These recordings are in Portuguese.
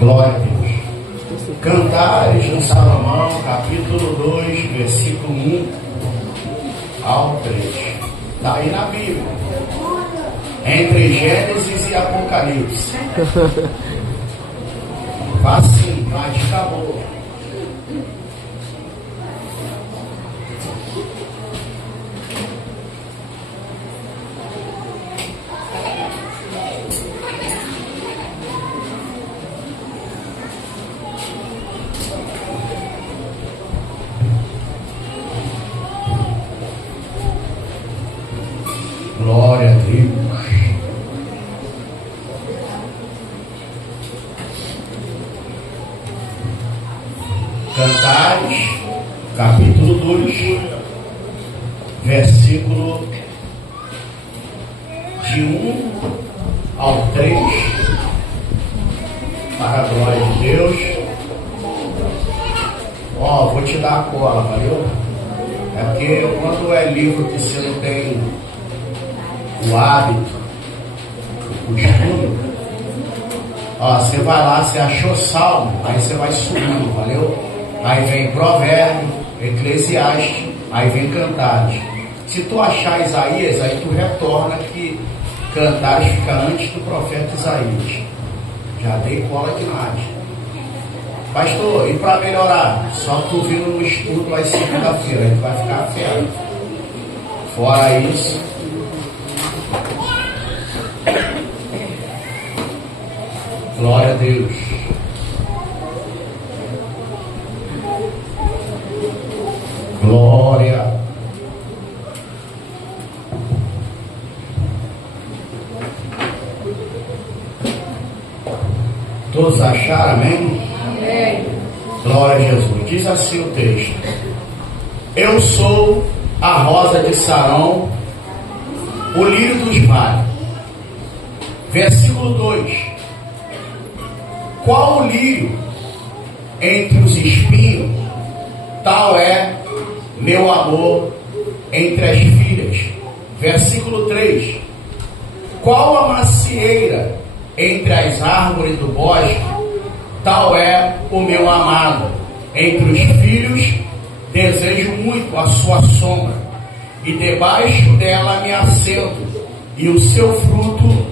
Glória a Deus. Cantares de Salomão, capítulo 2, versículo 1 ao 3. Está aí na Bíblia. Entre Gênesis e Apocalipse. Assim, mas acabou. Glória a Deus. Cantares, capítulo 2, versículo de 1 ao 3, para a glória de Deus. Ó, vou te dar a cola, valeu? É porque quando é livro que você não tem o hábito, o costume, ó, você vai lá, você achou Salmo, aí você vai subindo, valeu? Aí vem Provérbio, Eclesiastes, aí vem Cantares. Se tu achar Isaías, aí tu retorna que Cantares fica antes do profeta Isaías. Já dei cola de nada. Pastor, e para melhorar? Só tu vindo no estudo lá segunda-feira, aí tu vai ficar fera. Fora isso, glória a Deus. Glória. Todos acharam, amém? Amém. Glória a Jesus. Diz assim o texto: eu sou a rosa de Sarão, o lírio dos vales. Versículo 2: qual o lírio entre os espinhos, tal é meu amor entre as filhas. Versículo 3: qual a macieira entre as árvores do bosque, tal é o meu amado entre os filhos. Desejo muito a sua sombra, e debaixo dela me assento, e o seu fruto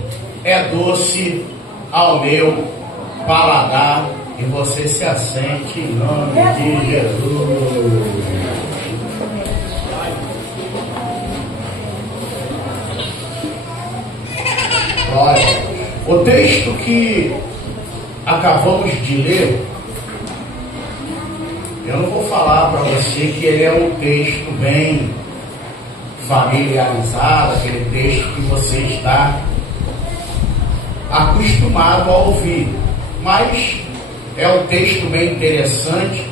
é doce ao meu paladar. E você se assente em nome de Jesus. Olha, o texto que acabamos de ler, eu não vou falar para você que ele é um texto bem familiarizado, aquele texto que você está acostumado a ouvir, mas é um texto bem interessante.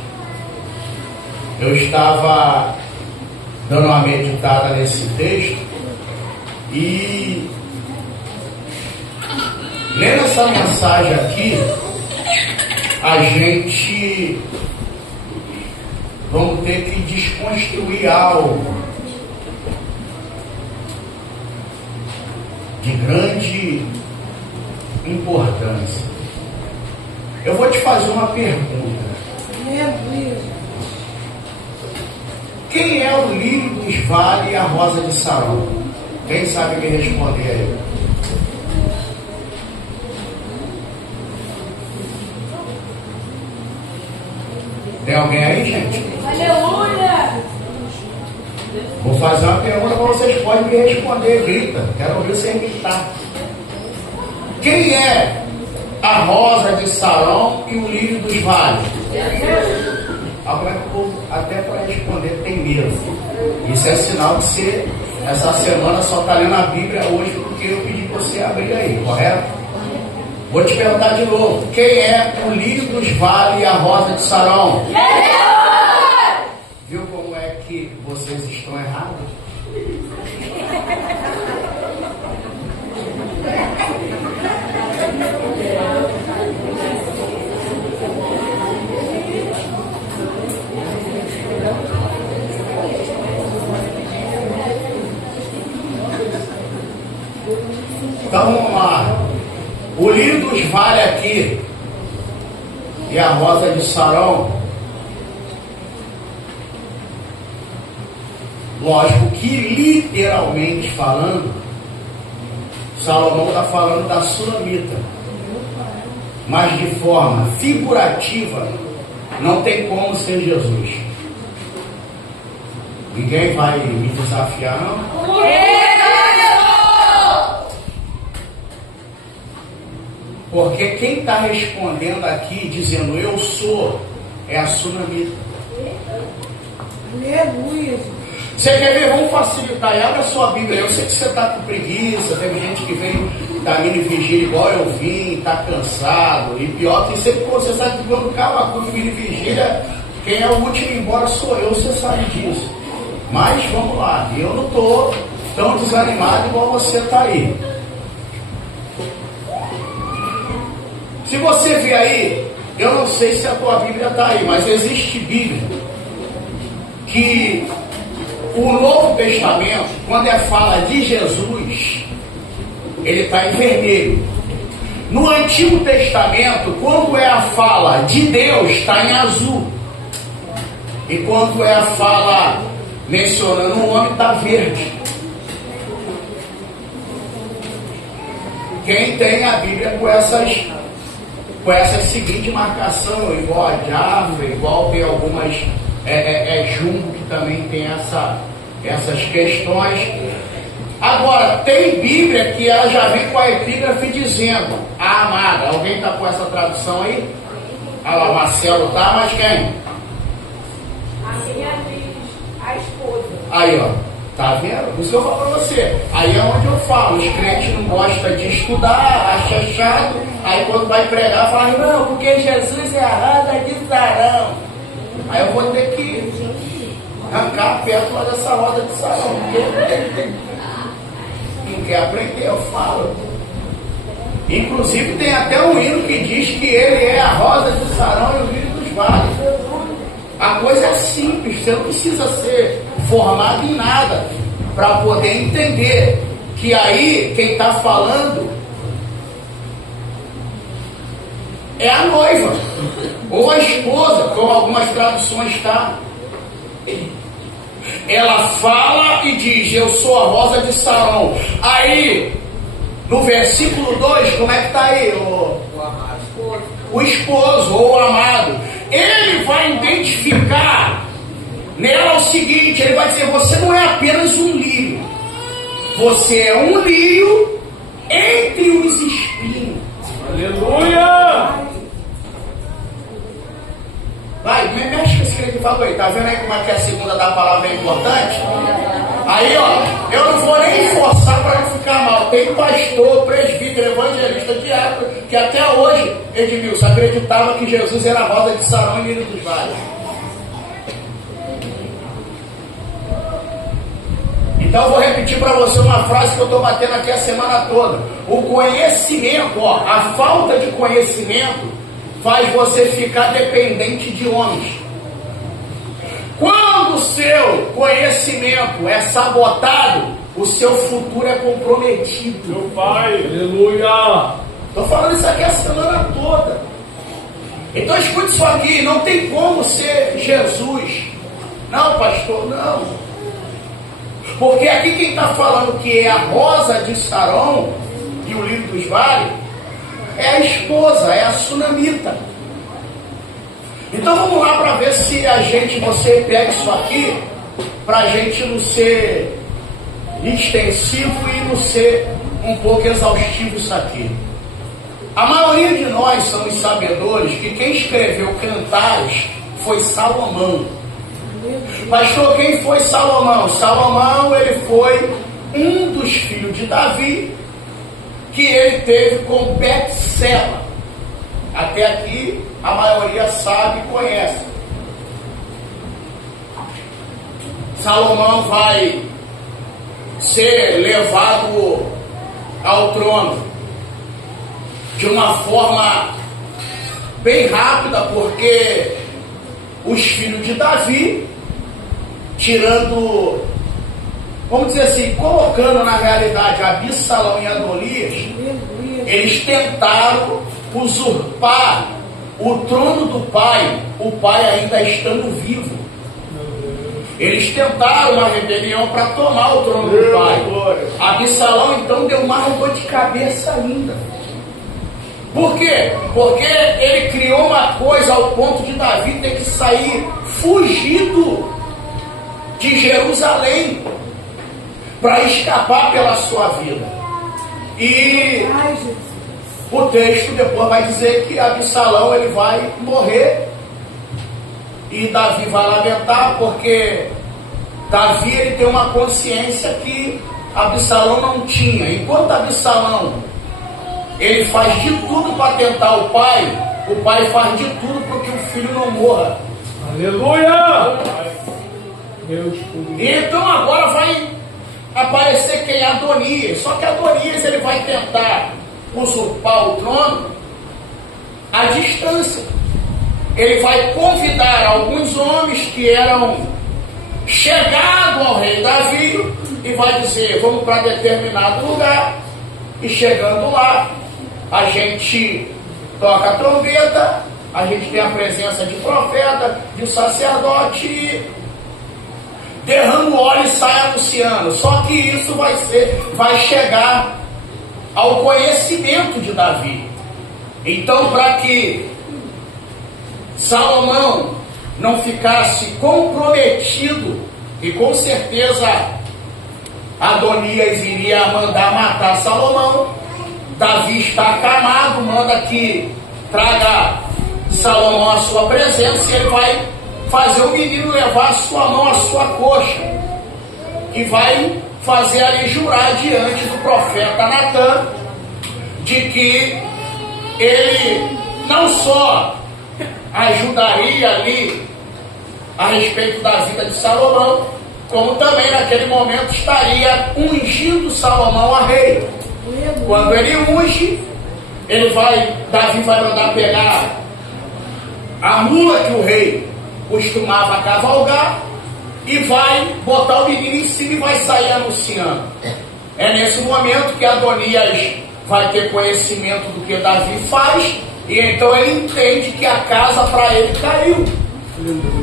Eu estava dando uma meditada nesse texto e lendo essa mensagem aqui, a gente vamos ter que desconstruir algo de grande importância. Eu vou te fazer uma pergunta. Quem é o lírio dos vales e a rosa de Sarão? Quem sabe me responder aí? Tem alguém aí, gente? Aleluia! Vou fazer uma pergunta para vocês, podem me responder, grita. Quero ouvir você gritar. Quem é a rosa de Sarão e o lírio dos vales? Até para responder tem medo. Isso é sinal que você, essa semana, só está lendo a Bíblia hoje porque eu pedi para você abrir aí, correto? Vou te perguntar de novo: quem é o lírio dos vales e a rosa de Sarão? Viu como é que vocês estão errados? Então vamos lá. O lírio dos vales aqui e a rosa de Sarão, lógico que literalmente falando, Salomão está falando da Sunamita, mas de forma figurativa não tem como ser Jesus. Ninguém vai me desafiar, não? Porque quem está respondendo aqui, dizendo eu sou, é a Sunamita. Aleluia. Você quer ver? Vamos facilitar. E abre a sua Bíblia. Eu sei que você está com preguiça. Teve gente que veio da mini vigília igual eu vim, está cansado. E pior que sempre que você sabe que quando acaba com mini vigília, quem é o último embora sou eu, você sabe disso. Mas vamos lá. Eu não estou tão desanimado igual você está aí. Se você ver aí, eu não sei se a tua Bíblia está aí, mas existe Bíblia que o Novo Testamento, quando fala de Jesus, ele está em vermelho. No Antigo Testamento, quando é a fala de Deus, está em azul. E quando é a fala mencionando o homem, está verde. Quem tem a Bíblia com essa seguinte marcação, igual a Jaffa, igual tem algumas Jumbo que também tem essas questões. Agora, tem Bíblia que ela já vem com a epígrafe dizendo a amada. Alguém está com essa tradução aí? Ah lá, Marcelo tá, mas quem? A esposa. Aí, ó, tá vendo? Por isso que eu falo pra você. Aí é onde eu falo, os crentes não gostam de estudar, acha chato, aí quando vai pregar, fala, não, porque Jesus é a rosa de Sarão. Aí eu vou ter que arrancar a pétala dessa roda de Sarão, porque não quer aprender, eu falo. Inclusive tem até um hino que diz que ele é a rosa de Sarão e o lírio dos vales. A coisa é simples, você não precisa ser formado em nada para poder entender que aí quem está falando é a noiva ou a esposa, como algumas traduções está. Ela fala e diz, eu sou a rosa de Sarão. Aí no versículo 2, como é que está aí? O esposo ou o amado, ele vai identificar nela o seguinte, ele vai dizer, você não é apenas um lírio, você é um lírio entre os espinhos. Aleluia! Vai, mexe com esse que ele falou aí, tá vendo aí como é que a segunda da palavra é importante? Aí, ó, eu não vou nem forçar para não ficar mal. Tem pastor, presbítero, evangelista, diácono, que até hoje, Edmilson, acreditava que Jesus era a rosa de Sarão e lírio dos vales. Então eu vou repetir para você uma frase que eu estou batendo aqui a semana toda. O conhecimento, ó, a falta de conhecimento faz você ficar dependente de homens. Quando o seu conhecimento é sabotado, o seu futuro é comprometido. Meu Pai, aleluia! Estou falando isso aqui a semana toda. Então escute isso aqui, não tem como ser Jesus. Não, pastor, não. Porque aqui quem está falando que é a rosa de Sarão e o lírio dos vales é a esposa, é a Sunamita. Então vamos lá para ver se você pega isso aqui, para a gente não ser extensivo e não ser um pouco exaustivo isso aqui. A maioria de nós somos sabedores que quem escreveu Cantares foi Salomão. Pastor, quem foi Salomão? Salomão, ele foi um dos filhos de Davi, que ele teve com Betseba. Até aqui a maioria sabe e conhece. Salomão vai ser levado ao trono de uma forma bem rápida, porque os filhos de Davi, tirando, vamos dizer assim, colocando na realidade Absalão e Adonias, eles tentaram usurpar o trono do pai, o pai ainda estando vivo. Eles tentaram uma rebelião para tomar o trono do pai. Absalão então deu mais dor de cabeça ainda. Por quê? Porque ele criou uma coisa ao ponto de Davi ter que sair fugido de Jerusalém para escapar pela sua vida. E o texto depois vai dizer que Absalão ele vai morrer. E Davi vai lamentar porque Davi ele tem uma consciência que Absalão não tinha. Enquanto Absalão ele faz de tudo para tentar o pai faz de tudo para que o filho não morra. Aleluia! Então agora vai aparecer quem? Adonias. Só que Adonias ele vai tentar usurpar o trono à distância. Ele vai convidar alguns homens que eram chegados ao rei Davi e vai dizer, vamos para determinado lugar. E chegando lá, a gente toca a trombeta, a gente tem a presença de profeta, de sacerdote, derrama o óleo e sai anunciando. Só que isso vai chegar ao conhecimento de Davi. Então, para que Salomão não ficasse comprometido, e com certeza Adonias iria mandar matar Salomão, Davi está acamado, manda que traga Salomão à sua presença, e ele vai fazer o menino levar a sua mão à sua coxa, e vai fazer ali jurar diante do profeta Natã, de que ele não só ajudaria ali a respeito da vida de Salomão, como também naquele momento estaria ungindo Salomão a rei. Quando ele unge, Davi vai mandar pegar a mula que o rei costumava cavalgar e vai botar o menino em cima e vai sair anunciando. É nesse momento que Adonias vai ter conhecimento do que Davi faz, e então ele entende que a casa para ele caiu.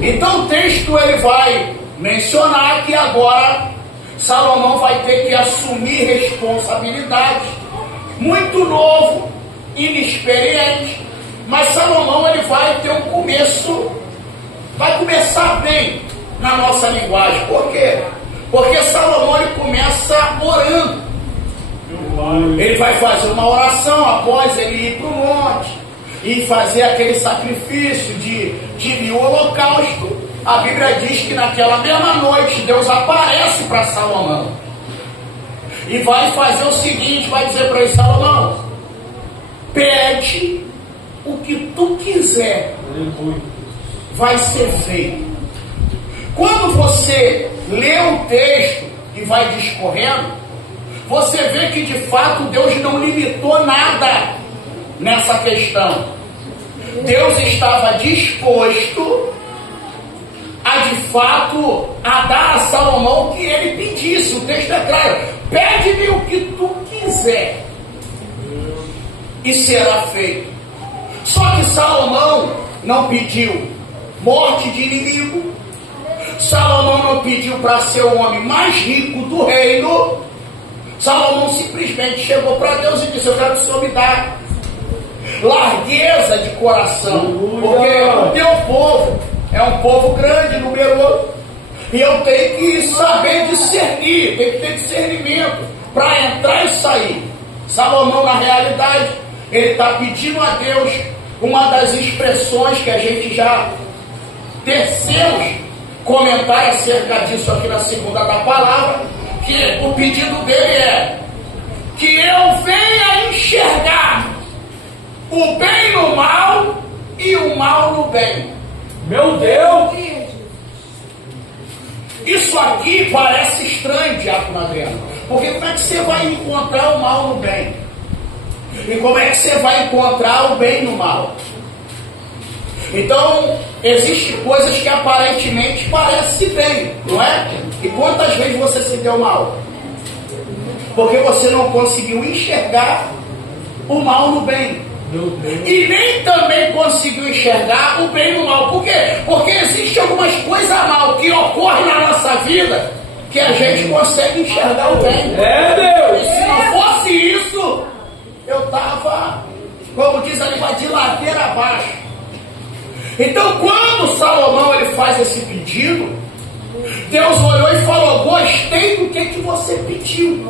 Então o texto ele vai mencionar que agora Salomão vai ter que assumir responsabilidades. Muito novo, inexperiente, mas Salomão ele vai ter um começo, vai começar bem na nossa linguagem. Por quê? Porque Salomão ele começa orando. Ele vai fazer uma oração após ele ir para o monte e fazer aquele sacrifício de holocausto. A Bíblia diz que naquela mesma noite Deus aparece para Salomão e vai fazer o seguinte, vai dizer para ele: Salomão, pede o que tu quiser, vai ser feito. Quando você lê o texto e vai discorrendo, você vê que de fato Deus não limitou nada nessa questão. Deus estava disposto a de fato a dar a Salomão o que ele pedisse. O texto é claro: pede-me o que tu quiser e será feito. Só que Salomão não pediu morte de inimigo, Salomão não pediu para ser o homem mais rico do reino. Salomão simplesmente chegou para Deus e disse: eu quero que o Senhor me dê largueza de coração, porque o teu povo é um povo grande, numeroso, e eu tenho que saber discernir, tenho que ter discernimento para entrar e sair. Salomão, na realidade, ele está pedindo a Deus uma das expressões que a gente já tecemos comentar acerca disso aqui na segunda da palavra, que o pedido dele é que eu venha enxergar o bem no mal e o mal no bem. Meu Deus! Isso aqui parece estranho, Diácono Adriano, porque como é que você vai encontrar o mal no bem? E como é que você vai encontrar o bem no mal? Então, existem coisas que aparentemente parecem bem, não é? E quantas vezes você se deu mal? Porque você não conseguiu enxergar o mal no bem. E nem também conseguiu enxergar o bem e o mal. Por quê? Porque existe algumas coisas mal que ocorrem na nossa vida que a gente consegue enxergar o bem. É, Deus! E se não fosse isso, eu estava, como diz ali, de ladeira abaixo. Então, quando Salomão ele faz esse pedido, Deus olhou e falou: gostei do que você pediu.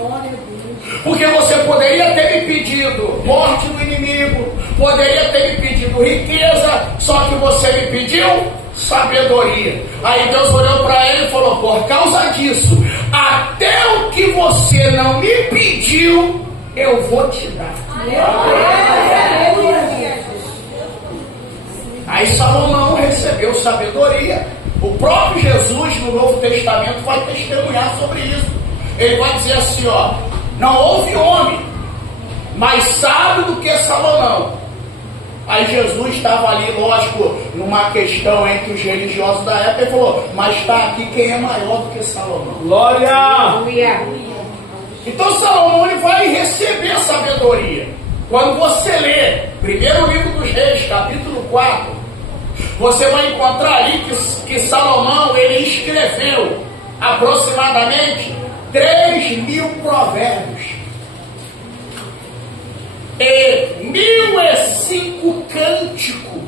Porque você poderia ter me pedido morte do inimigo, poderia ter me pedido riqueza, só que você me pediu sabedoria. Aí Deus olhou para ele e falou: por causa disso, até o que você não me pediu, eu vou te dar. Aí Salomão recebeu sabedoria. O próprio Jesus no Novo Testamento vai testemunhar sobre isso. Ele vai dizer assim, ó: não houve homem mais sábio do que Salomão. Aí Jesus estava ali, lógico, numa questão entre os religiosos da época, e falou: mas está aqui quem é maior do que Salomão. Glória! Então Salomão ele vai receber a sabedoria. Quando você lê primeiro livro dos Reis, capítulo 4, você vai encontrar ali que Salomão ele escreveu aproximadamente 3.000 provérbios e 1.005 cânticos.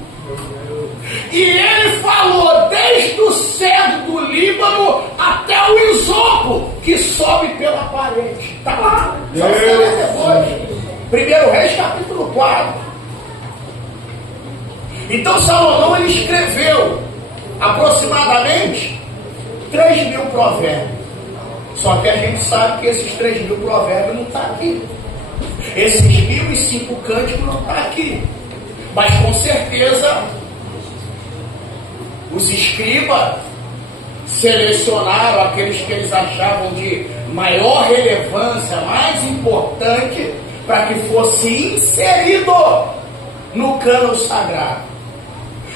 E ele falou desde o cedro do Líbano até o isopo que sobe pela parede. Está lá, só você lê depois. Primeiro Reis, capítulo 4. Então Salomão ele escreveu aproximadamente 3.000 provérbios. Só que a gente sabe que esses 3.000 provérbios não estão aqui. Esses 1.005 cânticos não estão aqui. Mas com certeza os escribas selecionaram aqueles que eles achavam de maior relevância, mais importante, para que fosse inserido no cânon sagrado.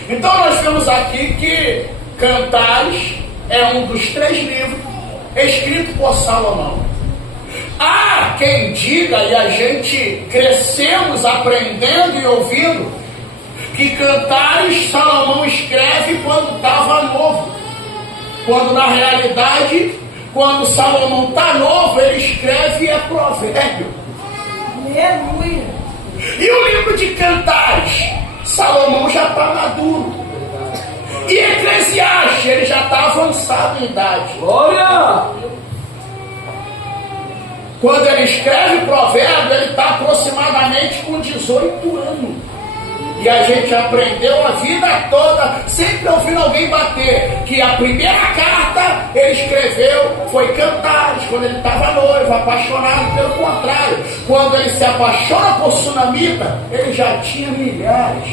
Então nós vemos aqui que Cantares é um dos 3 livros escritos por Salomão. Há quem diga, e a gente crescemos aprendendo e ouvindo, que Cantares Salomão escreve quando estava novo. Quando na realidade, quando Salomão está novo, ele escreve provérbio. Aleluia. E o livro de Cantares, Salomão já está maduro. E Eclesiastes, ele já está avançado em idade. Glória! Quando ele escreve provérbio, ele está aproximadamente com 18 anos. E a gente aprendeu a vida toda, sempre ouvindo alguém bater, que a primeira carta ele escreveu foi Cantares, quando ele estava noivo, apaixonado. Pelo contrário, quando ele se apaixona por Sunamita, ele já tinha milhares.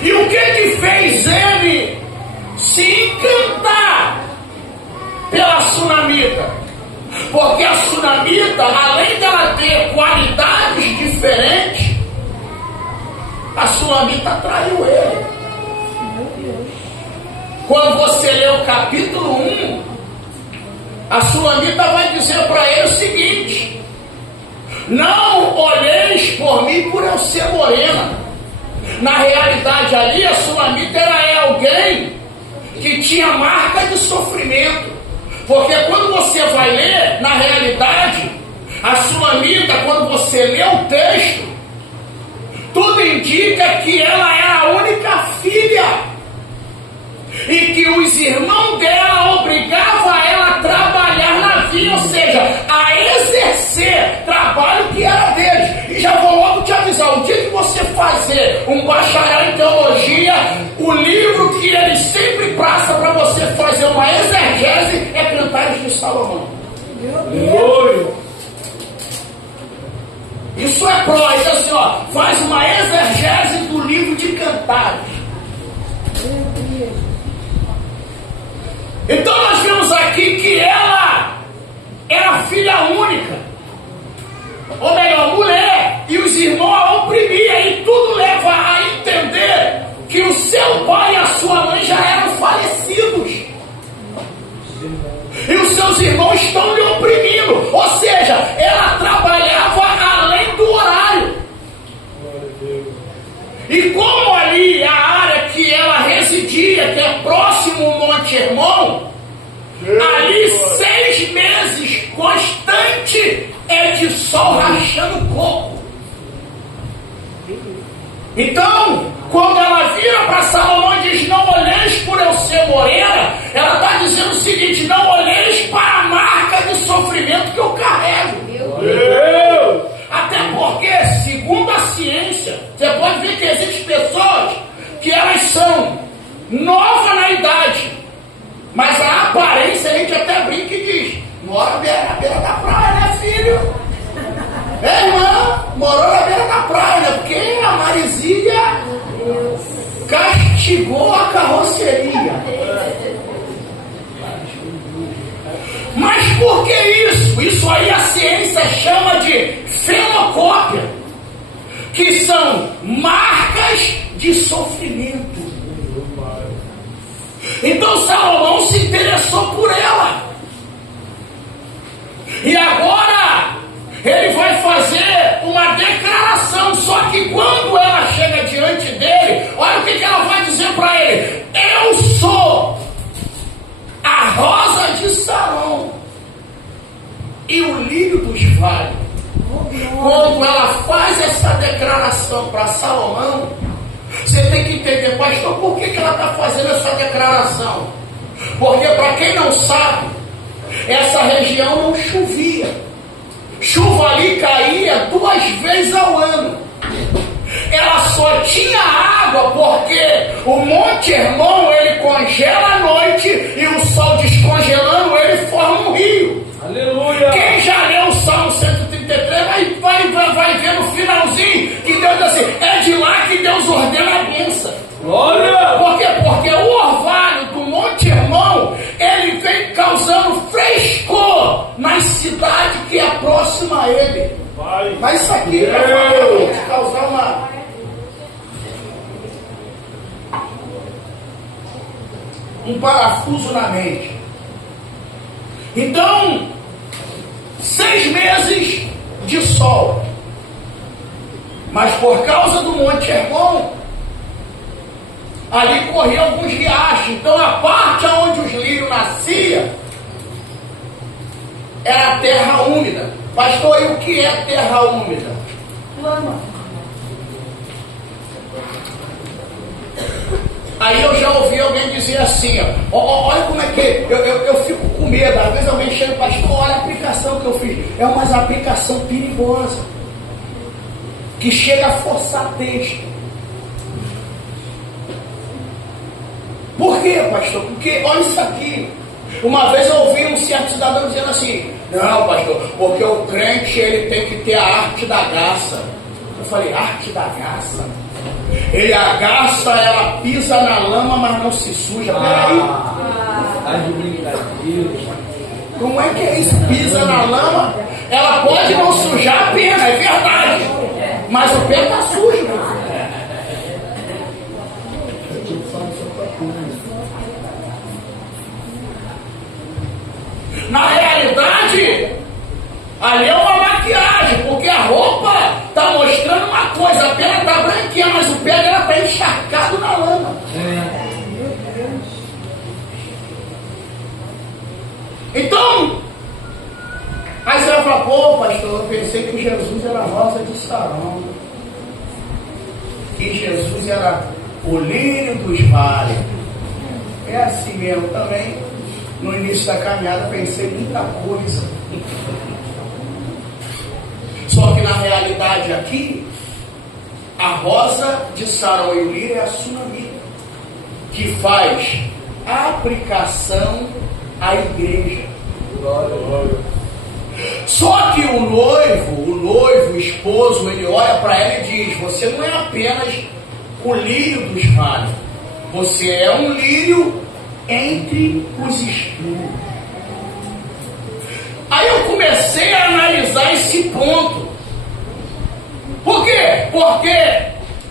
E o que fez ele se encantar pela Sunamita? Porque a Sunamita, além dela ter qualidades diferentes, a Sunamita traiu ele. Quando você lê o capítulo 1, a Sunamita vai dizer para ele o seguinte: não olheis por mim por eu ser morena. Na realidade ali, a Sunamita era alguém que tinha marca de sofrimento. Porque quando você vai ler, na realidade, a Sunamita, quando você lê o texto, tudo indica que ela era a única filha e que os irmãos dela obrigavam ela a trabalhar na vinha, ou seja, a exercer trabalho que era deles. E já vou logo te avisar: o dia que você fazer um bacharel em teologia, o livro que ele sempre passa para você fazer uma exegese é Cantares de Salomão. Glória! Isso é prós, assim, ó, faz uma exegese do livro de Cantares. Então nós vemos aqui que ela era filha única, ou melhor, mulher, e os irmãos a oprimiam, e tudo leva a entender que o seu pai e a sua mãe já eram falecidos, e os seus irmãos estão lhe oprimindo, ou seja, ela trabalhava além do horário. Monte Hermon, ali 6 meses constante é de sol rachando coco. Então, quando ela vira para Salomão e diz: não olheis por eu ser morena, ela está dizendo o seguinte: não olheis para a marca de sofrimento que eu carrego. Até porque, segundo a ciência, você pode ver que existem pessoas que elas são novas na idade, mas a aparência a gente até brinca e diz: mora na beira da praia, né, filho? Irmã, morou na beira da praia, né? Porque a Marizília castigou a carroceria. Mas por que isso? Isso aí a ciência chama de fenocópia, que são marcas de sofrimento. Então Salomão se interessou por ela. E agora ele vai fazer uma declaração. Só que quando ela chega diante dele, olha o que ela vai dizer para ele: eu sou a rosa de Sarão e o lírio dos vales. Quando ela faz essa declaração para Salomão, você tem que entender: pastor, por que ela está fazendo essa declaração? Porque, para quem não sabe, essa região não chovia. Chuva ali caía 2 vezes ao ano. Ela só tinha água porque o Monte Hermon ele congela à noite e o sol descongelando ele forma um rio. Aleluia! Quem já leu o Salmo 133 vai ver no finalzinho que Deus diz assim: é de lá que Deus ordena a bênção. Glória! Por quê? Porque o orvalho do Monte Hermon ele vem causando frescor nas cidades que é próxima a ele. Mas isso aqui vai causar um parafuso na mente. Então, 6 meses de sol, mas por causa do Monte Hermon, ali corriam alguns riachos. Então a parte onde os lírios nasciam era a terra úmida. Pastor, e o que é terra úmida? Lama. Aí eu já ouvi alguém dizer assim: olha como é que eu fico com medo. Às vezes alguém chega: pastor, olha a aplicação que eu fiz. É uma aplicação perigosa que chega a forçar texto. Por quê, pastor? Porque olha isso aqui. Uma vez eu ouvi um certo cidadão dizendo assim: não, pastor, porque o crente ele tem que ter a arte da graça. Eu falei: arte da graça? Ele, a garça, ela pisa na lama, mas não se suja. Peraí. Como é que é isso? Pisa na lama, ela pode não sujar a pena, é verdade. Mas o pé está sujo. Na realidade, ali é uma maquiagem, porque a roupa está mostrando uma coisa, a pele está branquinha, mas o pé dela está encharcado na lama. Então, aí você vai falar: pô, pastor, eu pensei que Jesus era a rosa de Sarão, que Jesus era o lírio dos vales. É assim mesmo também. No início da caminhada pensei muita coisa. Só que na realidade aqui, a rosa de Sarão e o lírio é a sunamita, que faz aplicação à igreja. Só que o noivo, o esposo, ele olha para ela e diz: você não é apenas o lírio dos vales, você é um lírio entre os espinhos. Aí eu comecei a analisar esse ponto. Por quê? Porque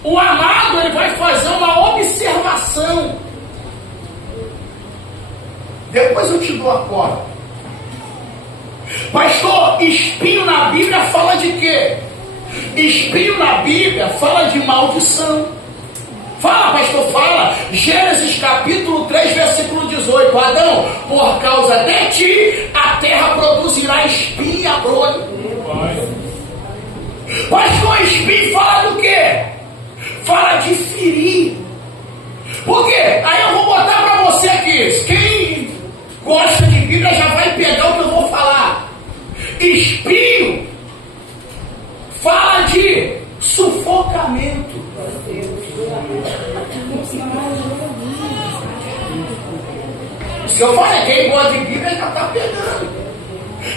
o amado ele vai fazer uma observação. Depois eu te dou a corda. Pastor, espinho na Bíblia fala de quê? Espinho na Bíblia fala de maldição. Fala, pastor, fala. Gênesis capítulo 3, versículo 18. exemplo, Adão, por causa de ti, a terra produzirá espinho e abrolho. Pastor, espinho fala do quê? Fala de ferir. Por quê? Aí eu vou botar para você aqui. Quem gosta de Bíblia já vai pegar o que eu vou falar. Espinho fala de sufocamento. Se eu falei, quem gosta de Bíblia já está pegando.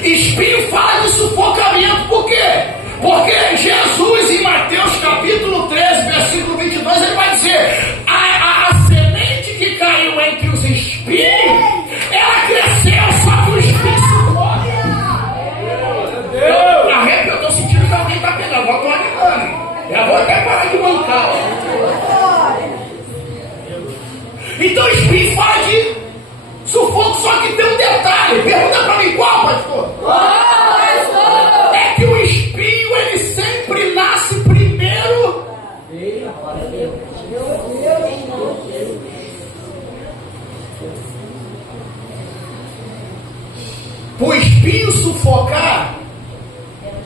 Espinho fala de sufocamento. Por quê? Porque Jesus, em Mateus capítulo 13, versículo 22, ele vai dizer: a semente que caiu entre os espinhos, ela cresceu, só que o espinho sufoca. Eu estou sentindo que alguém está pegando. Agora estou animando. Já vou até parar de mancar. Então o espinho fala de sufoco, só que tem um detalhe. Pergunta para mim qual, pastor? É que o espinho, ele sempre nasce primeiro. O espinho sufocar,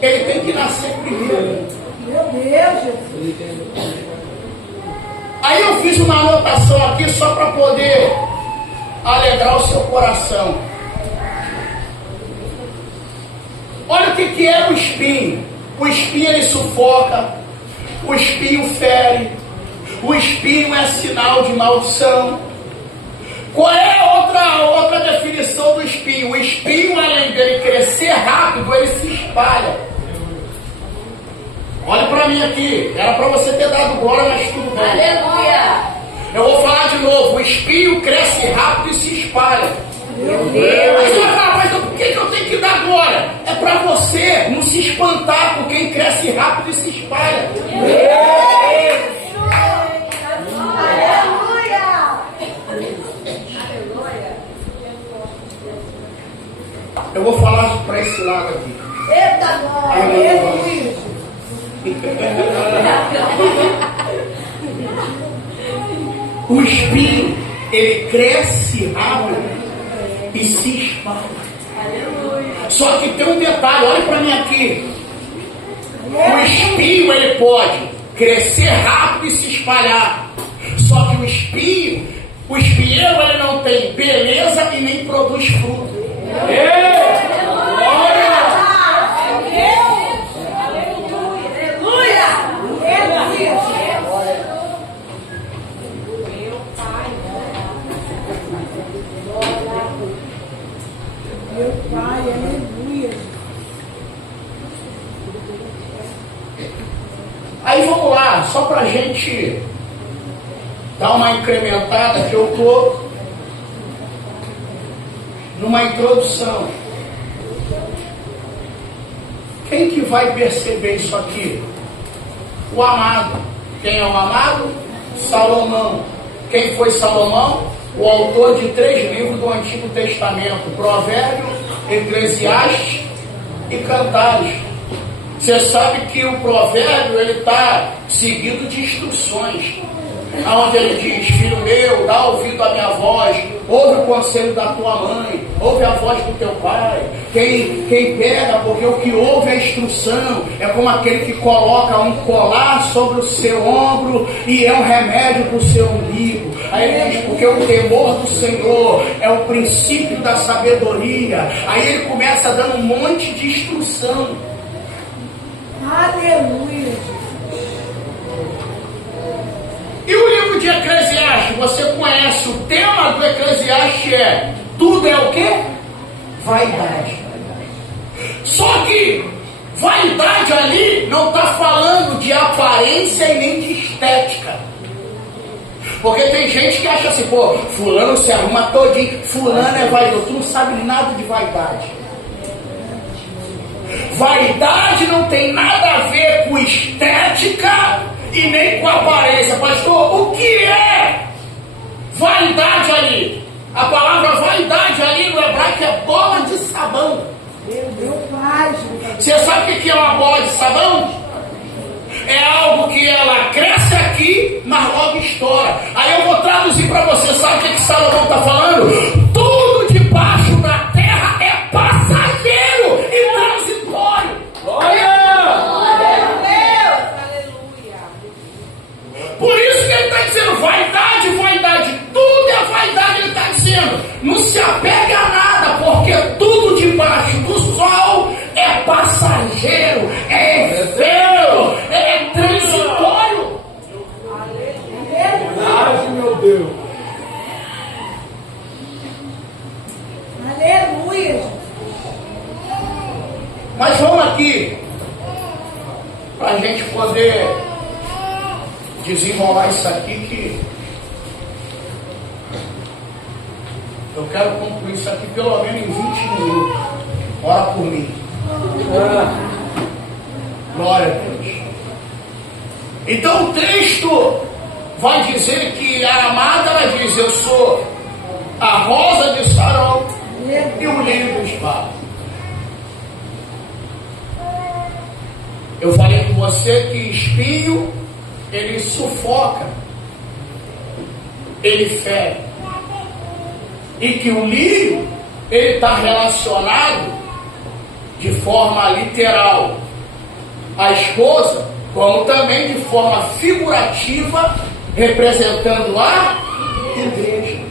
ele tem que nascer primeiro. Meu Deus, Jesus. Aí eu fiz uma anotação aqui só para poder alegrar o seu coração. Olha o que é o espinho. O espinho, ele sufoca. O espinho fere. O espinho é sinal de maldição. Qual é a outra definição do espinho? O espinho, além dele crescer rápido, ele se espalha. Olha para mim aqui. Era para você ter dado glória, mas tudo bem. Aleluia. Eu vou falar de novo. O espinho cresce rápido e se espalha. Meu Deus. Mas você vai falar, mas por que eu tenho que dar glória? É para você não se espantar com quem cresce rápido e se espalha. Eu vou falar para esse lado aqui. Eita glória. O espinho, ele cresce rápido e se espalha. Só que tem um detalhe, olha para mim aqui. O espinho, ele pode crescer rápido e se espalhar. Só que o espinheiro, ele não tem beleza e nem produz fruto. Meu Pai, aleluia. Aí vamos lá, só para a gente dar uma incrementada, que eu estou numa introdução. Quem que vai perceber isso aqui? O amado. Quem é o amado? Salomão. Quem foi Salomão? O autor de 3 livros do Antigo Testamento: Provérbio, Eclesiastes e Cantares. Você sabe que o provérbio, ele está seguido de instruções, onde ele diz: filho meu, dá ouvido à minha voz, ouve o conselho da tua mãe, ouve a voz do teu pai. Quem pega, porque o que ouve a instrução é como aquele que coloca um colar sobre o seu ombro e é um remédio para o seu umbigo. Aí ele diz: porque o temor do Senhor é o princípio da sabedoria. Aí ele começa dando um monte de instrução. Aleluia. E o livro de Eclesiastes, você conhece, o tema do Eclesiastes é: tudo é o quê? Vaidade. Só que vaidade ali não está falando de aparência e nem de estética. Porque tem gente que acha assim: pô, fulano se arruma todinho, fulano é vaidoso. Tu não sabe nada de vaidade. Vaidade não tem nada a ver com estética e nem com aparência. Pastor, o que é vaidade ali? A palavra vaidade ali no hebraico é bola de sabão. Meu Pai, Jesus. Você sabe o que é uma bola de sabão? É algo que ela cresce aqui, mas logo estoura. Aí eu vou traduzir para você. Sabe o que Salomão está falando? Não se apega a nada, porque tudo debaixo do sol é passageiro, é efêmero, é transitório. Verdade, meu Deus. Aleluia. Mas vamos aqui, para a gente poder desenrolar isso aqui, que eu quero concluir isso aqui pelo menos em 20 minutos. Ora por mim. Glória a Deus. Então o texto vai dizer que a amada, ela diz: eu sou a rosa de Sarão e o lírio do espada. Eu falei com você que espinho, ele sufoca, ele fere. E que o lírio, ele está relacionado de forma literal à esposa, como também de forma figurativa, representando a igreja.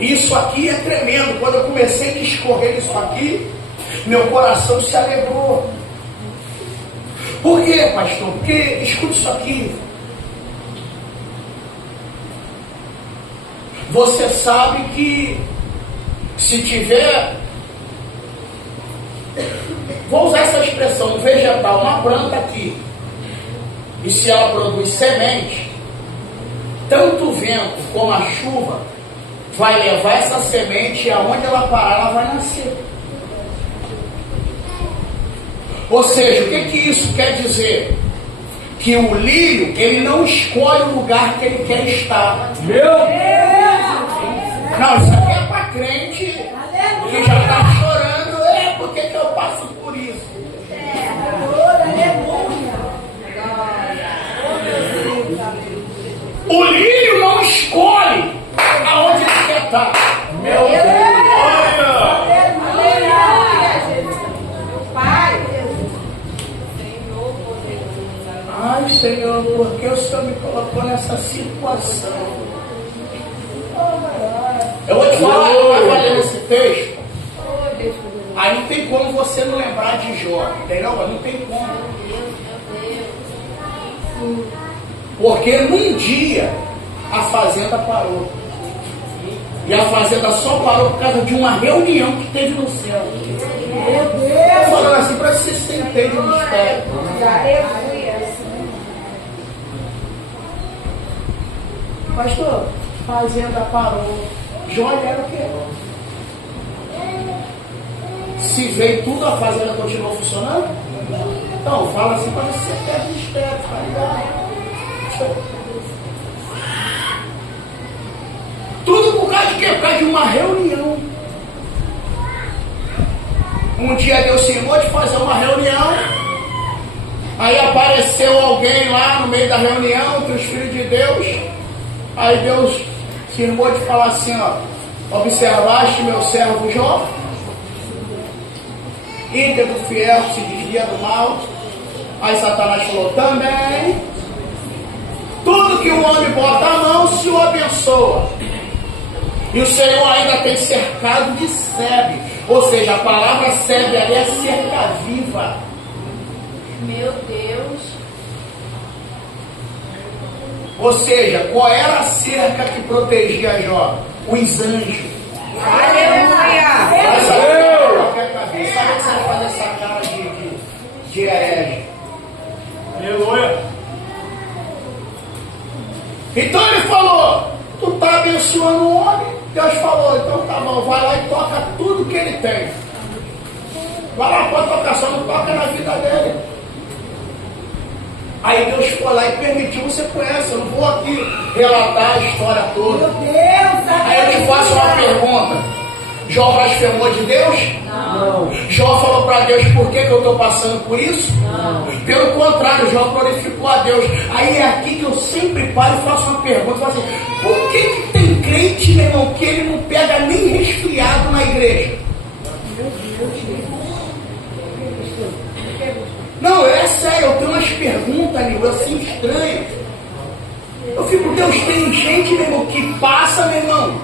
Isso aqui é tremendo. Quando eu comecei a discorrer isso aqui, meu coração se alegrou. Por quê, pastor? Porque, escute isso aqui. Você sabe que se tiver, vou usar essa expressão, um vegetal, uma planta aqui, e se ela produz semente, tanto o vento como a chuva vai levar essa semente, e aonde ela parar, ela vai nascer. Ou seja, o que isso quer dizer? Que o lírio, ele não escolhe o lugar que ele quer estar. Meu Deus! Não, isso aqui é para crente que já está chorando. Por que eu passo por isso? O lírio não escolhe aonde ele quer estar. Meu Deus! Ai, Senhor, por que o Senhor me colocou nessa situação? Eu vou te falar, eu vai ler esse texto. Aí não tem como você não lembrar de Jó, entendeu? Não tem como. Porque num dia a fazenda parou. E a fazenda só parou por causa de uma reunião que teve no céu. Meu Deus! Falando assim para você se entender o mistério. Pastor, fazenda parou. Jó era o quê? Se veio tudo, a fazenda continuou funcionando? Então, fala assim para você ter mistério, tá ligado? Tudo por causa de quê? Por causa de uma reunião. Um dia Deus se irmou de fazer uma reunião. Aí apareceu alguém lá no meio da reunião, entre os filhos de Deus. Aí Deus se irmou de falar assim, ó: observaste meu servo Jó? Íntegro, fiel, que se desvia do mal. Aí Satanás falou: também. Tudo que o homem bota a mão, se o abençoa. E o Senhor ainda tem cercado de sebe. Ou seja, a palavra sebe ali é cerca viva. Meu Deus. Ou seja, qual era a cerca que protegia Jó? Os anjos. Aleluia. Sabe que você vai fazer essa cara de herege? Aleluia! Então ele falou: tu está abençoando o homem? Deus falou: então tá bom, vai lá e toca tudo que ele tem. Vai lá, pode tocar, só não toca na vida dele. Aí Deus foi lá e permitiu. Você conhece, eu não vou aqui relatar a história toda. Meu Deus. Aí eu te faço uma pergunta: Jó blasfemou de Deus? Não. Jó falou para Deus: por que eu estou passando por isso? Não. Pelo contrário, Jó glorificou a Deus. Aí é aqui que eu sempre paro e faço uma pergunta: faço assim, por que tem crente, meu irmão, que ele não pega nem resfriado na igreja? Não, é sério, eu tenho umas perguntas ali, assim, estranhas. Eu fico: Deus, tem gente, meu irmão, que passa passa, meu irmão,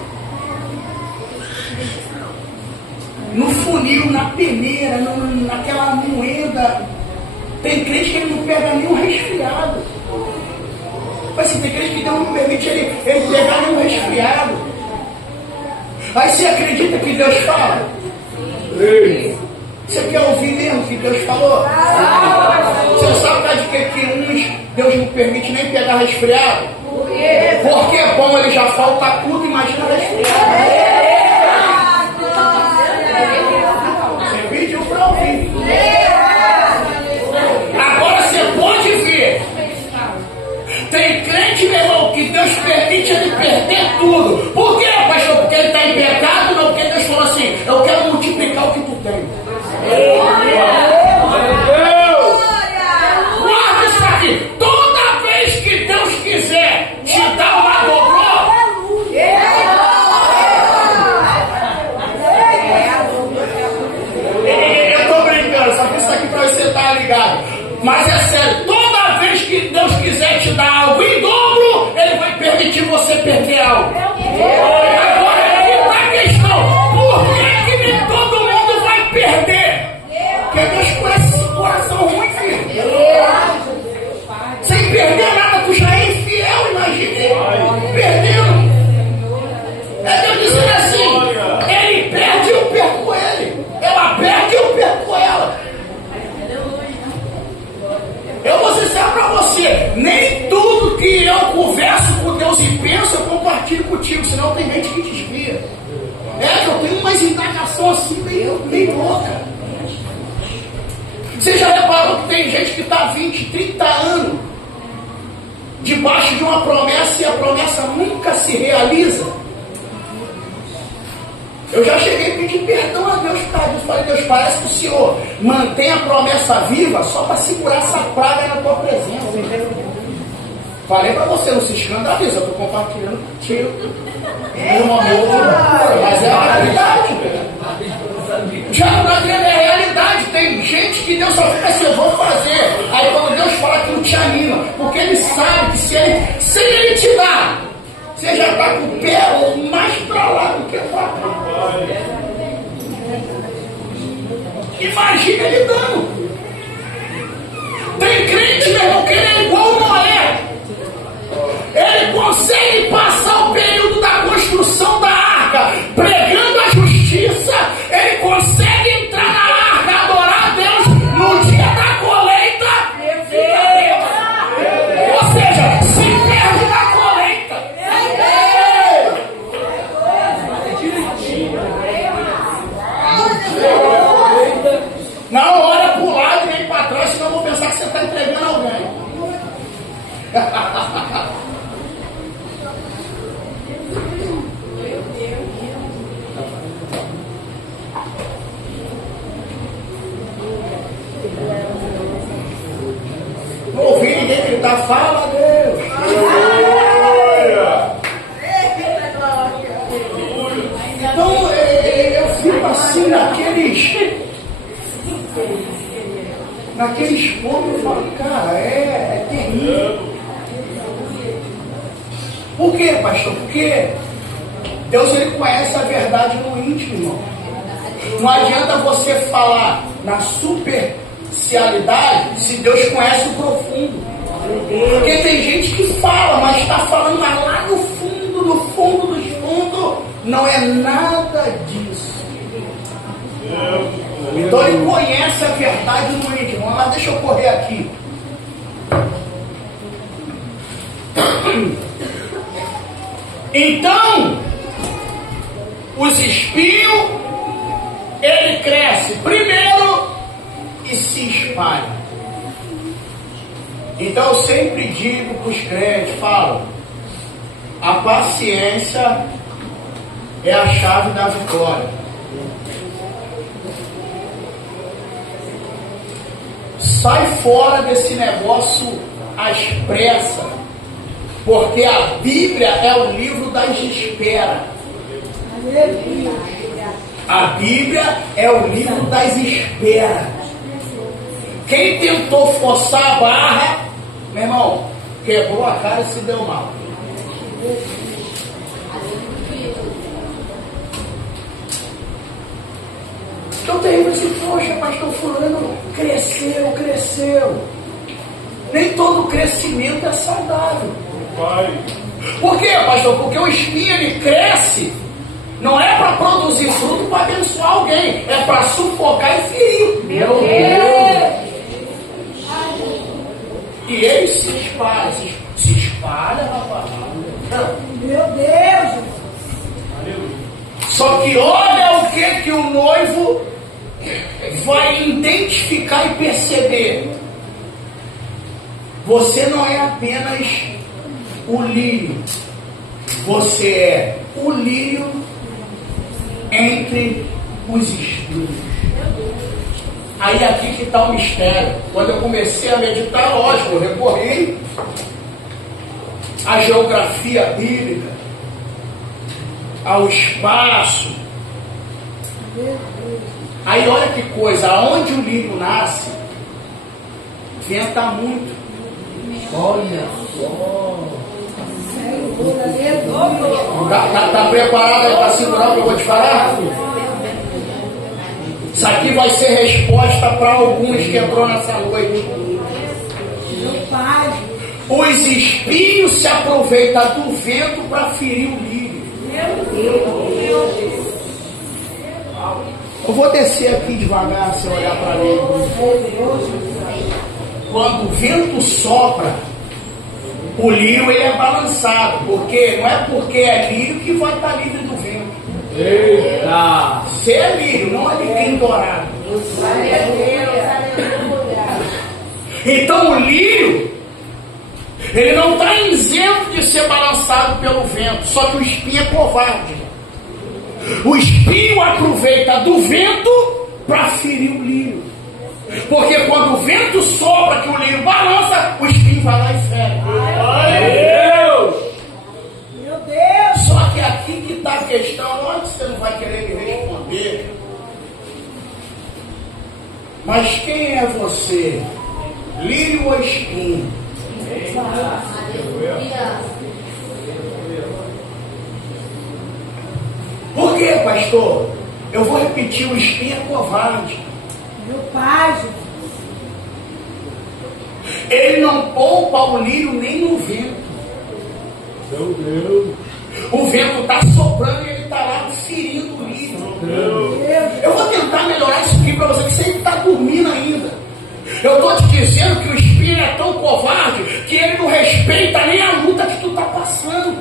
no funil, na peneira, naquela moeda. Tem crente que ele não pega nenhum resfriado. Mas assim, tem crente que Deus não permite ele pegar nenhum resfriado. Aí você acredita que Deus fala? Você quer ouvir mesmo que Deus falou? Você sabe por causa de que uns Deus não permite nem pegar resfriado? Porque é bom, ele já falta tudo, imagina resfriado. Você pediu para ouvir. Agora você pode ver. Tem crente, meu irmão, que Deus permite ele perder tudo. Por quê, pastor? Porque ele está em pecado? Não, porque Deus falou assim: eu quero multiplicar o que tu tem. Guarda isso aqui. Toda vez que Deus quiser te dar uma dobró, eu estou brincando, só que isso aqui para você estar ligado. Mas é sério, toda vez que Deus quiser te dar algo em dobro, Ele vai permitir você perder algo. Agora aqui está a questão: por que nem todo mundo vai perder? Porque Deus conhece esse coração ruim, filho. Sem perder nada, tu já é infiel, imagine. Perdendo. É Deus dizendo assim: Ele perde, eu perco ele. Ela perde, eu perco ela. Eu vou sincero para você, nem tudo que eu converso com Deus e penso, eu compartilho contigo, senão tem gente que desvia. É que eu tenho umas indagações assim meio louca. Você já reparou que tem gente que está 20, 30 anos debaixo de uma promessa e a promessa nunca se realiza? Eu já cheguei a pedir perdão a Deus por causa disso. Falei: Deus, parece que o Senhor mantém a promessa viva só para segurar essa praga na tua presença. Falei para você, não se escandaliza, eu estou compartilhando contigo. Mas é a realidade. Já não está vendo, é a realidade. Tem gente que Deus só fica assim: eu vou fazer. Aí quando Deus fala, que não te anima, porque Ele sabe que se Ele te dá, você já está com o pé ou mais para lá do que para cá. Imagina ele dando. Tem crente, meu irmão, que ele é igual Noé. Ele consegue passar o período da construção da arca pregando a justiça. Ele consegue entrar na arca, adorar a Deus. No dia da colheita, fica Deus. Ou seja, se perde na colheita. Não olha para o lado nem para trás, senão eu vou pensar que você está entregando alguém. Não ouvi ninguém gritar: fala, Deus. Então eu fico assim naqueles pontos, eu falo: cara, é terrível. Por quê, pastor? Porque Deus, ele conhece a verdade no íntimo, irmão. Não adianta você falar na superficialidade se Deus conhece o profundo. Porque tem gente que fala, mas está falando lá no fundo dos fundos, não é nada disso. Então ele conhece a verdade no íntimo. Mas deixa eu correr aqui. Então, os espinhos, ele cresce primeiro e se espalha. Então eu sempre digo para os crentes, falo: a paciência é a chave da vitória. Sai fora desse negócio às pressas, porque a Bíblia é o livro das esperas. A Bíblia é o livro das esperas. Quem tentou forçar a barra, meu irmão, quebrou a cara e se deu mal. aí você, poxa, pastor fulano cresceu. Nem todo crescimento é saudável. Pai. Por quê, pastor? Porque o espinho ele cresce, não é para produzir fruto para abençoar alguém, é para sufocar e ferir. Meu Deus! E ele se espalha na palavra. Meu Deus! Só que olha o que o noivo vai identificar e perceber. Você não é apenas o lírio, você é o lírio entre os espinhos. Aí aqui que está o mistério. Quando eu comecei a meditar, lógico, eu recorri à geografia bíblica, ao espaço. Aí olha que coisa, aonde o lírio nasce, venta muito. Olha só. Tá preparado aí para segurar o que eu vou te falar? Isso aqui vai ser resposta para alguns que entrou nessa noite. Os espinhos se aproveitam do vento para ferir o lírio. Eu vou descer aqui devagar, se olhar para mim. Quando o vento sopra, o lírio ele é balançado. Porque não é porque é lírio que vai estar livre do vento. Eita! Você é lírio, não é ninguém dourado. Então o lírio, ele não está isento de ser balançado pelo vento. Só que o espinho é covarde. O espinho aproveita do vento para ferir o lírio. Porque quando o vento sopra, que o lírio balança, o espinho vai lá e fere. Meu Deus! Só que aqui que está a questão, onde você não vai querer me responder. Mas quem é você? Lírio ou espinho? Por que, pastor? Eu vou repetir, o espinho é covarde. Meu pai, Ele não poupa o lírio nem no vento. Meu Deus! O vento está soprando e ele está lá ferindo o lírio. Eu vou tentar melhorar isso aqui para você, que você está dormindo ainda. Eu estou te dizendo que o espinho é tão covarde que ele não respeita nem a luta que tu está passando.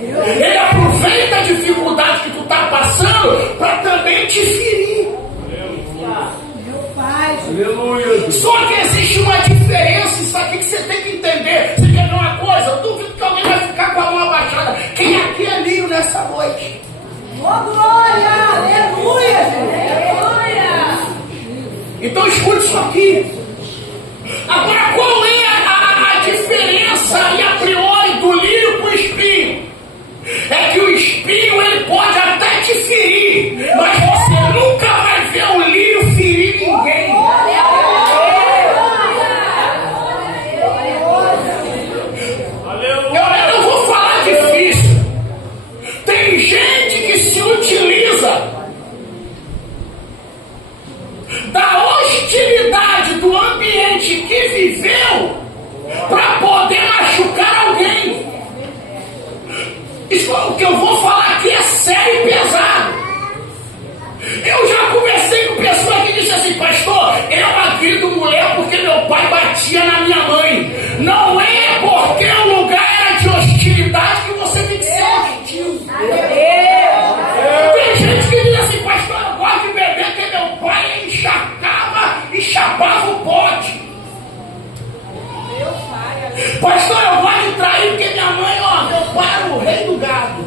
Ele aproveita a dificuldade que tu está passando para também te ferir. meu pai, Aleluia! Só que existe uma diferença, isso aqui que você tem que entender. Você quer ver uma coisa? Eu duvido que alguém vai ficar com a mão abaixada. Quem aqui é lírio nessa noite? oh glória, aleluia, aleluia. Então escute isso aqui. Agora, qual é a diferença e a priori do lírio para o espinho? É que o espinho ele pode até te ferir, mas você nunca vai ver o lírio ferir ninguém. Eu vou falar difícil. Tem gente que se utiliza da hostilidade do ambiente que viveu para poder machucar alguém. Isso, o que eu vou falar aqui é sério e pesado. Eu já conversei com pessoas que disseram assim, pastor, eu agrido mulher porque meu pai batia na minha mãe. Não é porque o lugar era de hostilidade que você tem que ser hostil. Tem gente que diz assim, pastor, eu gosto de beber porque meu pai encharcava e chapava o pote. Pastor, eu gosto de trair porque minha mãe, ó, meu pai era o rei do gado.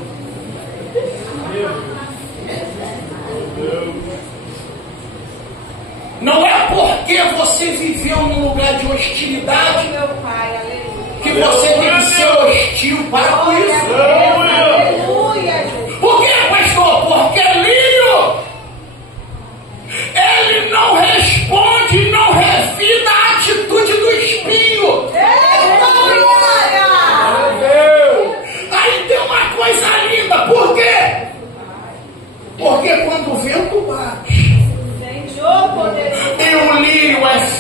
Não é porque você viveu num lugar de hostilidade Meu pai, aleluia. que você tem que ser hostil para isso. Aleluia. Por quê, pastor? Porque lírio, ele não responde, não revida a atitude do espinho. Aí tem uma coisa linda. Por quê? Porque quando o vento bate,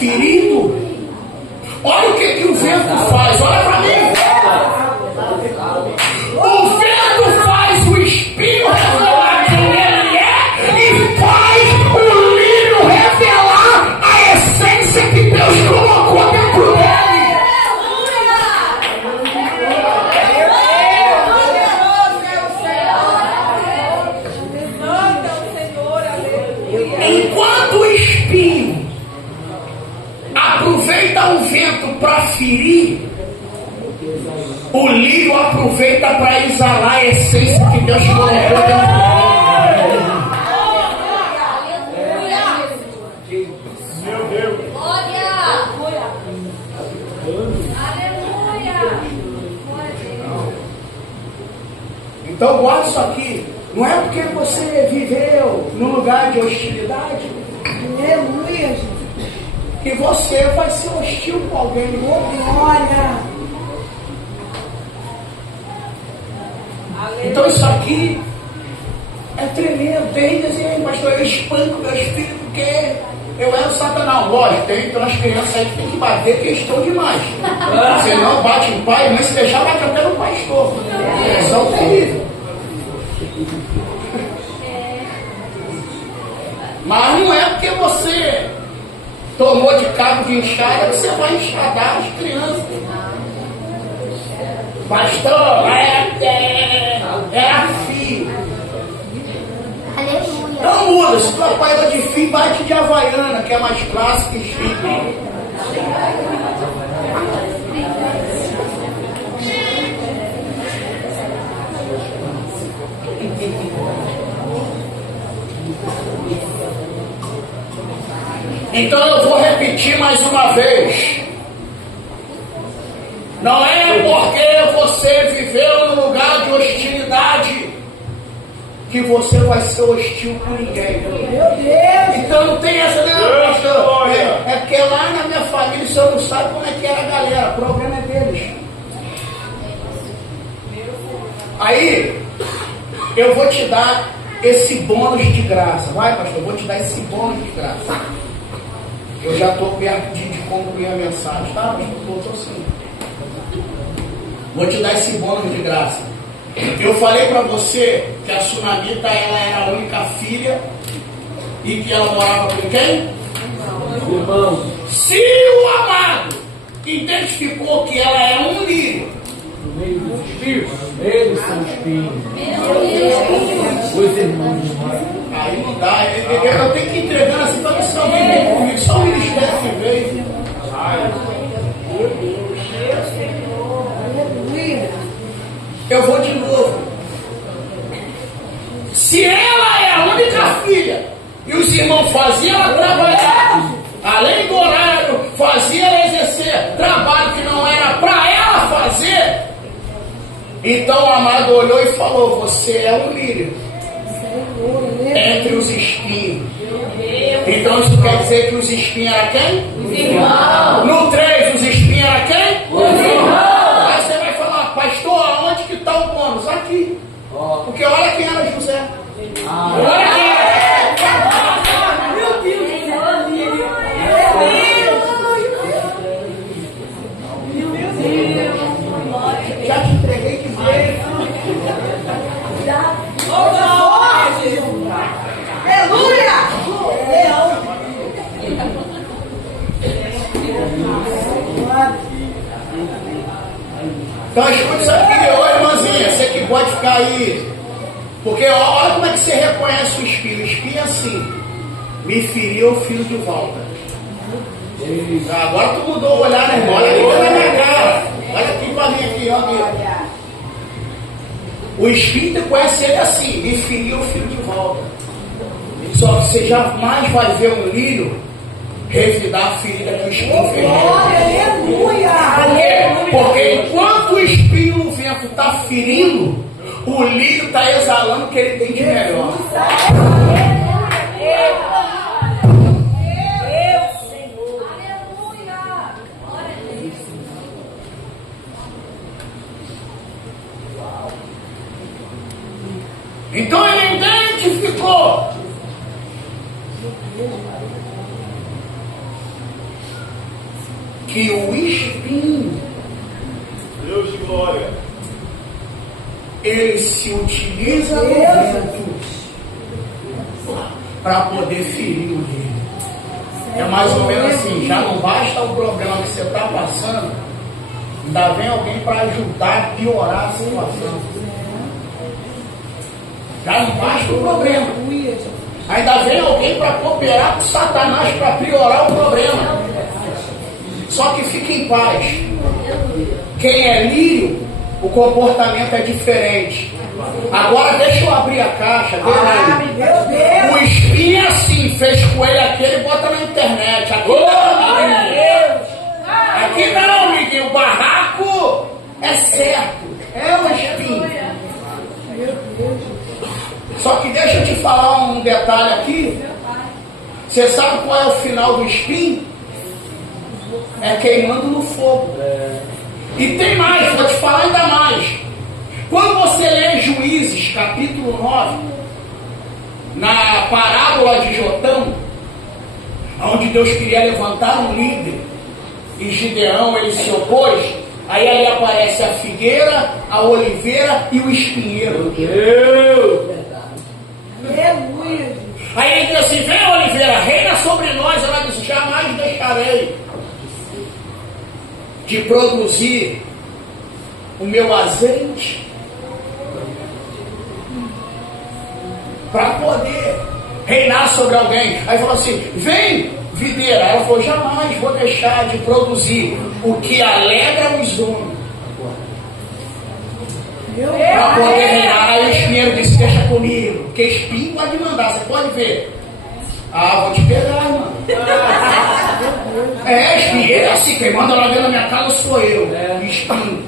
ferido, olha o que o vento faz, olha para mim. O vento faz o espinho revelar quem ele é e faz o lírio revelar a essência que Deus colocou dentro dele. Enquanto o espinho aproveita o vento para ferir, o lírio aproveita para exalar a essência que Deus colocou dentro dele. Meu Deus. Então guarda isso aqui. Não é porque você viveu num lugar de hostilidade Aleluia, Jesus. que você vai ser hostil com alguém. Glória. Então isso aqui é tremendo. Tem dizer, pastor, eu espanco meus filhos porque eu era o Satanás. Lógico, tem umas crianças aí que tem que bater que estão demais. Você não bate em pai, mas se deixar bate até no pastor. É só terrível. Mas não é porque você tomou de cabo de enxada que você vai enxadar as crianças. Pastor, é filho. Aleluia. Não muda, se tua pai é de fio, bate de Havaiana, que é mais clássico que filho. Então eu vou repetir mais uma vez. Não é porque você viveu num lugar de hostilidade que você vai ser hostil com ninguém. Meu Deus. Então não tem essa, não, pastor. É porque lá na minha família o senhor não sabe como é que era a galera. O problema é deles. Aí, eu vou te dar esse bônus de graça. Vai, pastor, eu vou te dar esse bônus de graça. Eu já estou perto de concluir a mensagem. Tá, pastor? Estou sim. Vou te dar esse bônus de graça. Eu falei para você que a Sunamita ela era a única filha e que ela morava com quem? Irmão. Se o amado identificou que ela é um lírio, No meio dos espíritos, eles são espinhos. Os irmãos. aí não dá. Eu tenho que ir entregando assim para ver se alguém vem comigo. Só o ministério que veio. Aleluia. Eu vou de novo. Se ela é a única filha e os irmãos faziam ela trabalhar, além do horário, faziam ela exercer trabalho que não era para ela fazer, então o amado olhou e falou: você é um lírio entre os espinhos. Então isso quer dizer que os espinhos eram quem? Os irmãos. No 3, os espinhos eram quem? Os irmãos. Aí você vai falar: pastor, aonde que está o bônus? Aqui. Porque olha quem era José. Olha quem era. Meu Deus. Já te entreguei que mais. Aleluia. Então escuta isso aqui, ô irmãzinha, você que pode ficar aí. Porque olha como é que você reconhece o espinho. O espinho é assim: me feriu o filho de volta. Agora tu mudou o olhar, né, irmão? Olha aqui na minha cara. Olha aqui pra mim aqui, ó. Aqui. O espírito conhece ele assim: me feriu o filho de volta. Só que você jamais vai ver um lírio revidar a ferida que o espinho fez. Aleluia. Por quê? Porque enquanto o espinho no vento está ferindo, o lírio está exalando o que ele tem de melhor. Então ele identificou. que o espinho, Deus de glória, ele se utiliza do vento para poder ferir o lírio. É mais ou menos assim, já não basta o problema que você está passando, ainda vem alguém para ajudar a piorar a situação. Já não basta o problema, ainda vem alguém para cooperar com Satanás para piorar o problema. Só que fique em paz. Quem é lírio, o comportamento é diferente. Agora deixa eu abrir a caixa. O espinho é assim, fez com ele aquele, bota na internet. Aqui não, amiguinho. Aqui não, amiguinho. O barraco é certo. É o espinho. Só que deixa eu te falar um detalhe aqui. Você sabe qual é o final do espinho? É queimando no fogo. E tem mais, vou te falar ainda mais. Quando você lê Juízes, capítulo 9, na parábola de Jotão, onde Deus queria levantar um líder, e Gideão ele se opôs, aí ali aparece a figueira, a oliveira e o espinheiro. Aleluia. Aí ele diz assim: vem, oliveira, reina sobre nós. Ela diz: jamais deixarei de produzir o meu azeite para poder reinar sobre alguém. Aí falou assim: vem, videira. Ela falou: jamais vou deixar de produzir o que alegra os homens para poder reinar. Aí o espinheiro disse: deixa comigo, porque espinho pode mandar, você pode ver. Ah, vou te pegar, irmão. É, espinheiro, assim, quem manda lá dentro da minha casa sou eu. Espinho.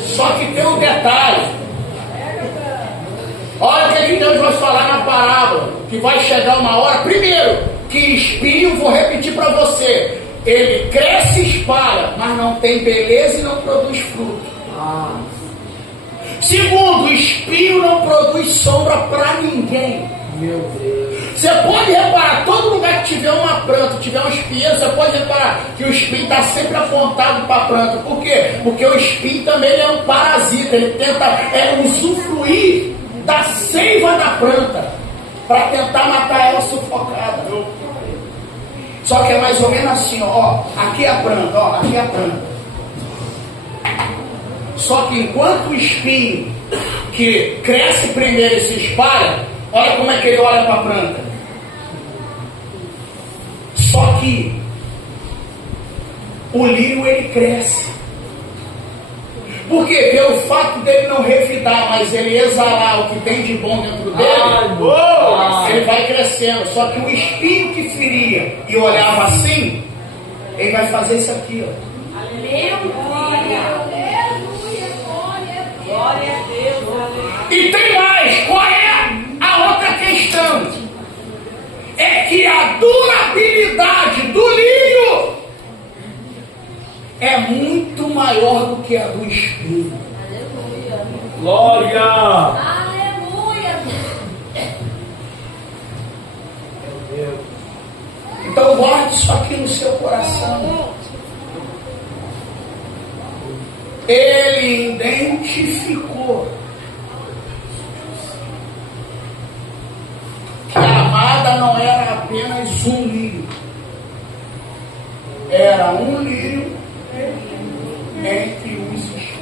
Só que tem um detalhe. Olha o que Deus vai falar na parábola. Que vai chegar uma hora. Primeiro, que espinho, vou repetir para você. Ele cresce e espalha, mas não tem beleza e não produz fruto. Segundo, o espinho não produz sombra para ninguém. Meu Deus. Você pode reparar, todo lugar que tiver uma planta, tiver um espinheiro, você pode reparar que o espinho está sempre apontado para a planta. Por quê? Porque o espinho também é um parasita, ele tenta usufruir da seiva da planta para tentar matar ela sufocada. Só que é mais ou menos assim, ó, aqui é a planta, ó, aqui é a planta. Só que enquanto o espinho que cresce primeiro e se espalha, olha como é que ele olha para a planta. Só que o lírio ele cresce. Por quê? Pelo fato dele não revidar, mas ele exalar o que tem de bom dentro dele, ele vai crescendo. Só que o espinho que feria e olhava assim, ele vai fazer isso aqui, ó. Glória a Deus. E tem mais, qual é a outra questão? É que a durabilidade do lírio é muito maior do que a do espinho. Glória. Aleluia. Então guarde isso aqui no seu coração. Ele identificou que a amada não era apenas um lírio, era um lírio entre os espinhos.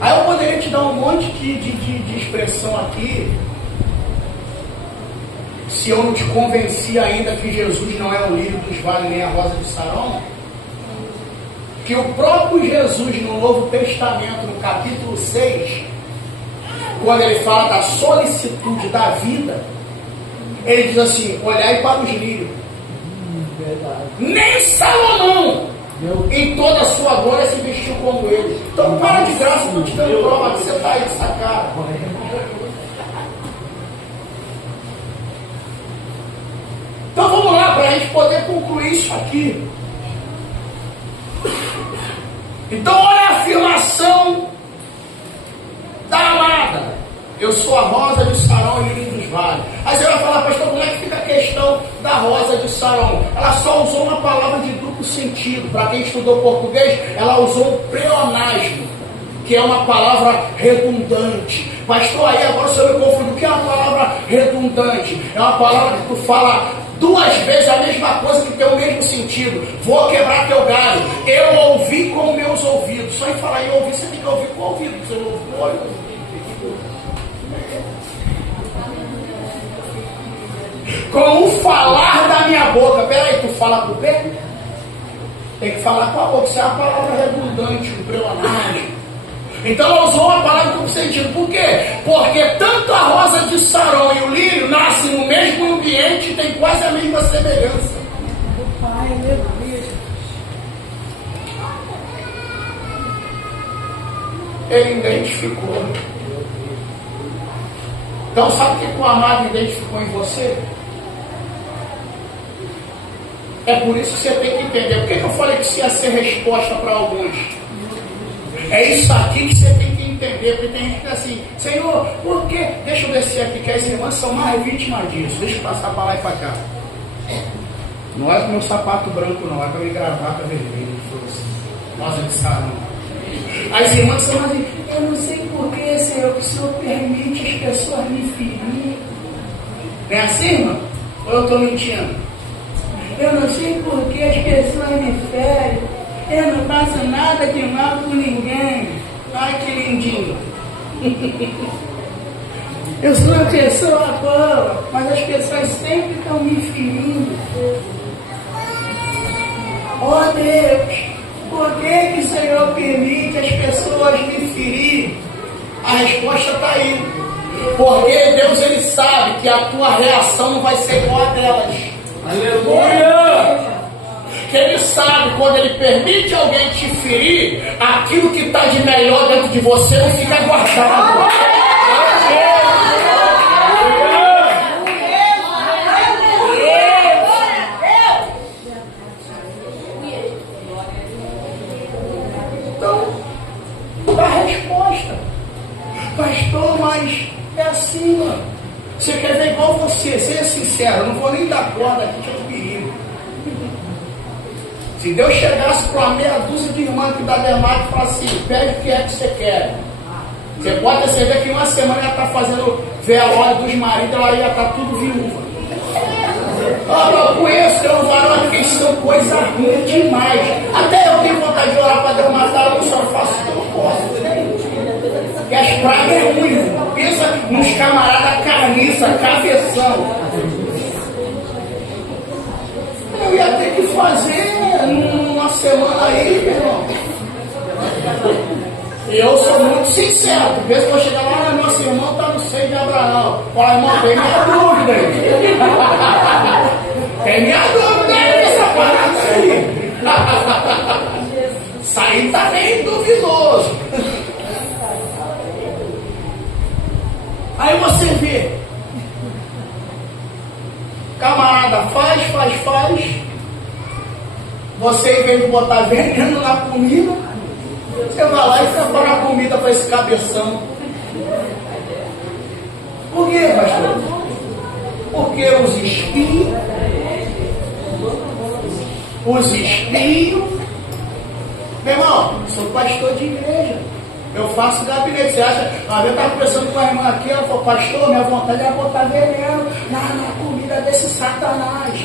Aí eu poderia te dar um monte de expressão aqui, se eu não te convenci ainda que Jesus não é o lírio dos vales nem a rosa de Saron. Que o próprio Jesus no Novo Testamento, no capítulo 6, quando ele fala da solicitude da vida, ele diz assim: olhai para os lírios. Nem Salomão, em toda a sua glória, se vestiu como ele. Então para de graça, estou te dando prova que você está aí de sacada. Então vamos lá, para a gente poder concluir isso aqui. Então olha a afirmação da amada: eu sou a rosa de Saron e lírio dos vale. Aí você vai falar, pastor, como é que fica a questão da rosa de Sarão? Ela só usou uma palavra de duplo sentido. Para quem estudou português, ela usou o pleonasmo, que é uma palavra redundante. Pastor, aí agora você me confunde. O que é uma palavra redundante? É uma palavra que tu fala duas vezes a mesma coisa que tem o mesmo sentido. Vou quebrar teu galho. Eu ouvi com meus ouvidos. Só em falar em ouvir, você tem que ouvir com o ouvido. Você não ouve com o olho. Com o falar da minha boca. Peraí, tu fala com o quê? Tem que falar com a boca. Isso é uma palavra redundante, um pleonasmo. Então ela usou uma palavra com sentido. Por quê? Porque tanto a rosa de Sarão e o lírio nascem no mesmo ambiente e tem quase a mesma semelhança. Pai, meu Deus. Ele identificou. Então sabe o que o amado identificou em você? É por isso que você tem que entender. Por que eu falei que isso ia ser resposta para alguns? É isso aqui que você tem que entender. Porque tem gente que diz assim, Senhor, por quê? Deixa eu descer aqui, que as irmãs são mais vítimas disso. Deixa eu passar para lá e para cá. Não é com meu sapato branco, não. É com a minha gravata vermelha. Rosa de Sarão. As irmãs são assim, eu não sei por que, Senhor, que o Senhor permite as pessoas me ferir. É assim, irmã? Ou eu estou mentindo? Eu não sei por que as pessoas me ferem. Eu não faço nada de mal por ninguém. Ai, que lindinho. Eu sou uma pessoa boa, mas as pessoas sempre estão me ferindo. Oh Deus, por que o Senhor permite as pessoas me ferirem? A resposta está aí. Porque Deus, Ele sabe que a tua reação não vai ser igual a delas. Aleluia! Que Ele sabe, quando Ele permite alguém te ferir, aquilo que está de melhor dentro de você não fica guardado. Então, dá a resposta. Pastor, mas é assim, mano. Você quer ver igual você, seja sincero, eu não vou nem dar corda aqui, que é um perigo. Se Deus chegasse para uma meia dúzia de irmãs que dá dermato e falar assim, pede o que é que você quer. Você pode perceber que em uma semana ela está fazendo velório dos maridos, ela ia estar tudo viúva. Eu conheço, tem um varão aqui que são coisa ruim demais. Até eu tenho vontade de orar para Deus matar, eu só faço o que eu posso. Que as pragas é ruim. Pensa nos camaradas carniça, cabeção. Eu ia ter que fazer numa semana aí, meu irmão. Eu sou muito sincero. Por vezes que eu chegar lá, nosso irmão está no seio de Abraão. Fala, irmão, tem minha dúvida aí. Tem minha dúvida aí nessa parada aí. Isso aí está bem duvidoso. Aí você vê. Camarada faz. Você, em vez de botar veneno na comida, você vai lá e prepara a comida para esse cabeção. Por quê, pastor? Porque os espinhos, meu irmão, sou pastor de igreja. Eu faço gabinete. Você acha? Uma vez eu estava conversando com a irmã aqui, ela falou, pastor, minha vontade é botar veneno na comida desse Satanás.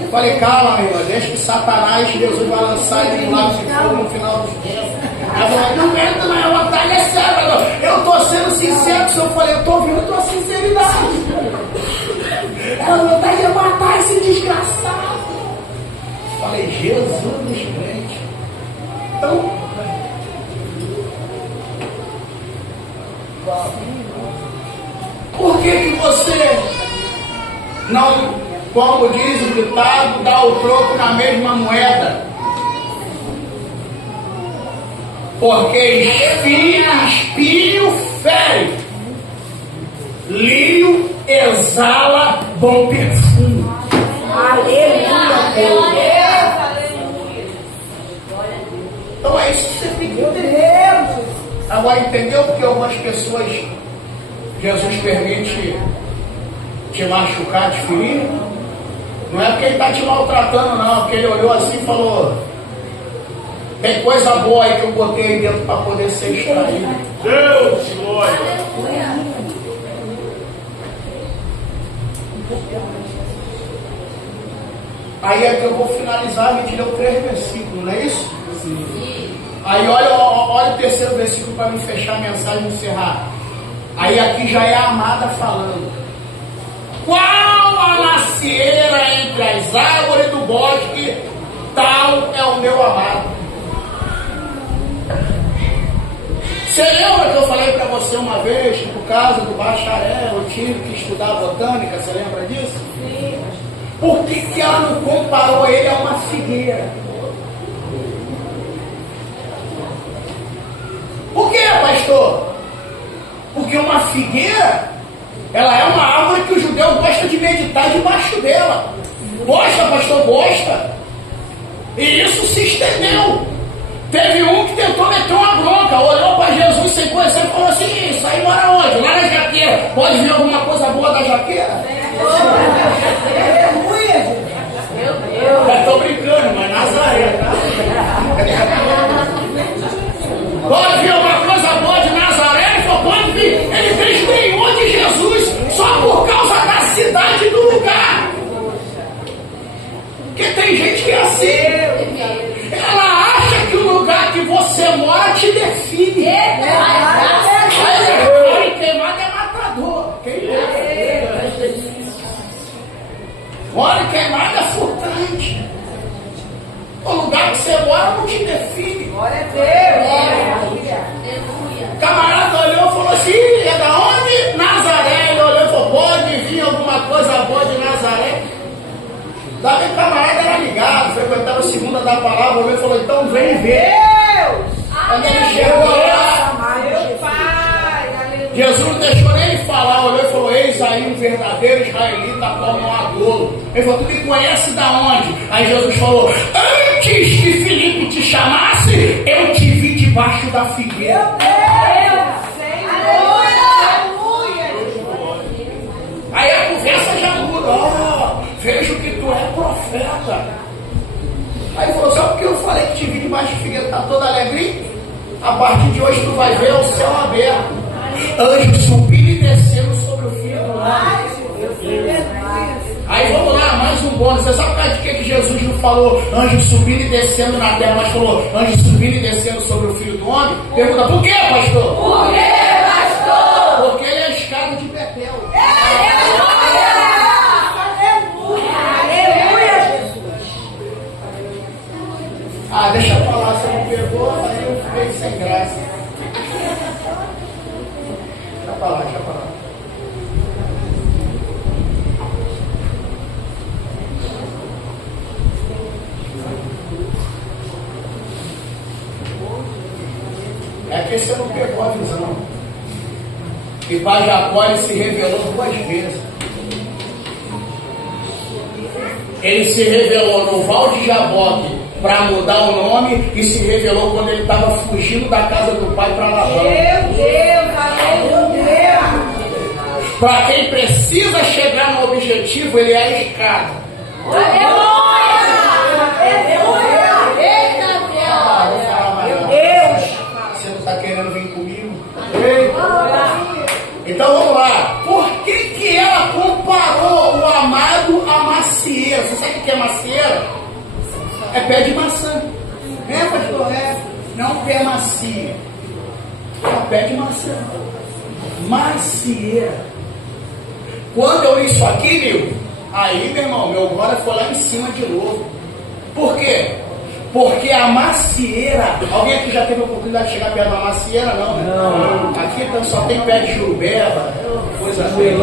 Eu falei, calma, minha irmã, deixa que Satanás, Jesus vai lançar ele no lago de fogo no final dos tempos. Ela falou, não aguento, mas a vontade é séria. Eu estou sendo sincero, se eu falei, eu estou ouvindo a tua sinceridade. A vontade é matar esse desgraçado. Eu falei, Jesus dos crentes. Então, por que você não, como diz o ditado, dá o troco na mesma moeda? Porque espinho fere, lírio exala bom perfume. Aleluia. Então é isso que você tem que entender. Agora entendeu porque algumas pessoas Jesus permite te machucar, te ferir, não é porque ele está te maltratando, não, porque ele olhou assim e falou: tem coisa boa aí que eu botei aí dentro para poder ser extraído. Deus, glória. Aí é que eu vou finalizar, me deu 3 versículos, não é isso? Sim. Aí olha o terceiro versículo para me fechar a mensagem e encerrar. Aí aqui já é a amada falando: qual a macieira entre as árvores do bosque, tal é o meu amado. Você lembra que eu falei para você uma vez que por causa do bacharel eu tive que estudar botânica? Você lembra disso? Sim. Por que ela não comparou ele a uma figueira? Por que, pastor? Porque uma figueira, ela é uma árvore que o judeu gosta de meditar debaixo dela. Gosta, pastor? Gosta. E isso se estendeu. Teve um que tentou meter uma bronca, olhou para Jesus sem conhecer e falou assim: isso aí mora onde? Lá na jaqueira. Pode vir alguma coisa boa da jaqueira? Eu estou brincando, mas Nazaré, tá? Pode vir alguma coisa boa de Nazaré? Ele falou: pode vir. Ele desdenhou de Jesus só por causa da cidade e do lugar. Porque tem gente que é assim. Ela acha que o lugar que você mora te define. Olha, queimado é matador. Olha, queimado é furtante. O lugar que você mora não te define. Glória a Deus. O camarada olhou e falou assim: é da onde? Nazaré. Ele olhou e falou: pode vir alguma coisa boa de Nazaré? Davi, o camarada era ligado, frequentava a segunda da palavra, olhou e falou: então vem ver. Quando ele chegou lá, Jesus não deixou nem ele falar, olhou e falou: eis aí um verdadeiro israelita como um adolo. Ele falou: tu me conhece da onde? Aí Jesus falou: antes que Filipe te chamasse, eu te vi debaixo da figueira. Aí a conversa já muda. Vejo que tu é profeta. Aí falou: só porque eu falei que te vi debaixo de figueira, tá toda alegria? A partir de hoje tu vai ver o céu aberto, anjos subindo e descendo sobre o filho do homem. Aí vamos lá, mais um bônus. Você sabe por que Jesus não falou anjos subindo e descendo na terra, mas falou anjos subindo e descendo sobre o filho do homem? Pergunta: por que, pastor? Por que, pastor? Porque ele é a escada de Betel. Ah, deixa eu falar, você não pegou, aí eu fiquei sem graça. Deixa pra lá. É que você não pegou a visão. E para Jacó ele se revelou 2 vezes. Ele se revelou no Val de Jaboque para mudar o nome e se revelou quando ele estava fugindo da casa do pai para Labão. Meu Deus, aleluia. Para quem precisa chegar no objetivo, ele é a escada. Você não está querendo vir comigo? Então vamos lá. Por que ela comparou o amado à macieira? Você sabe o que é macieira? É pé de maçã. É, pastor? É. Não pé macia. É pé de maçã. Macieira. Quando eu li isso aqui, aí, meu irmão, meu glória foi lá em cima de novo. Por quê? Porque a macieira... Alguém aqui já teve a oportunidade de chegar perto da macieira? Não, né? Não. Aqui então, só tem pé de jurubeba, coisa assim.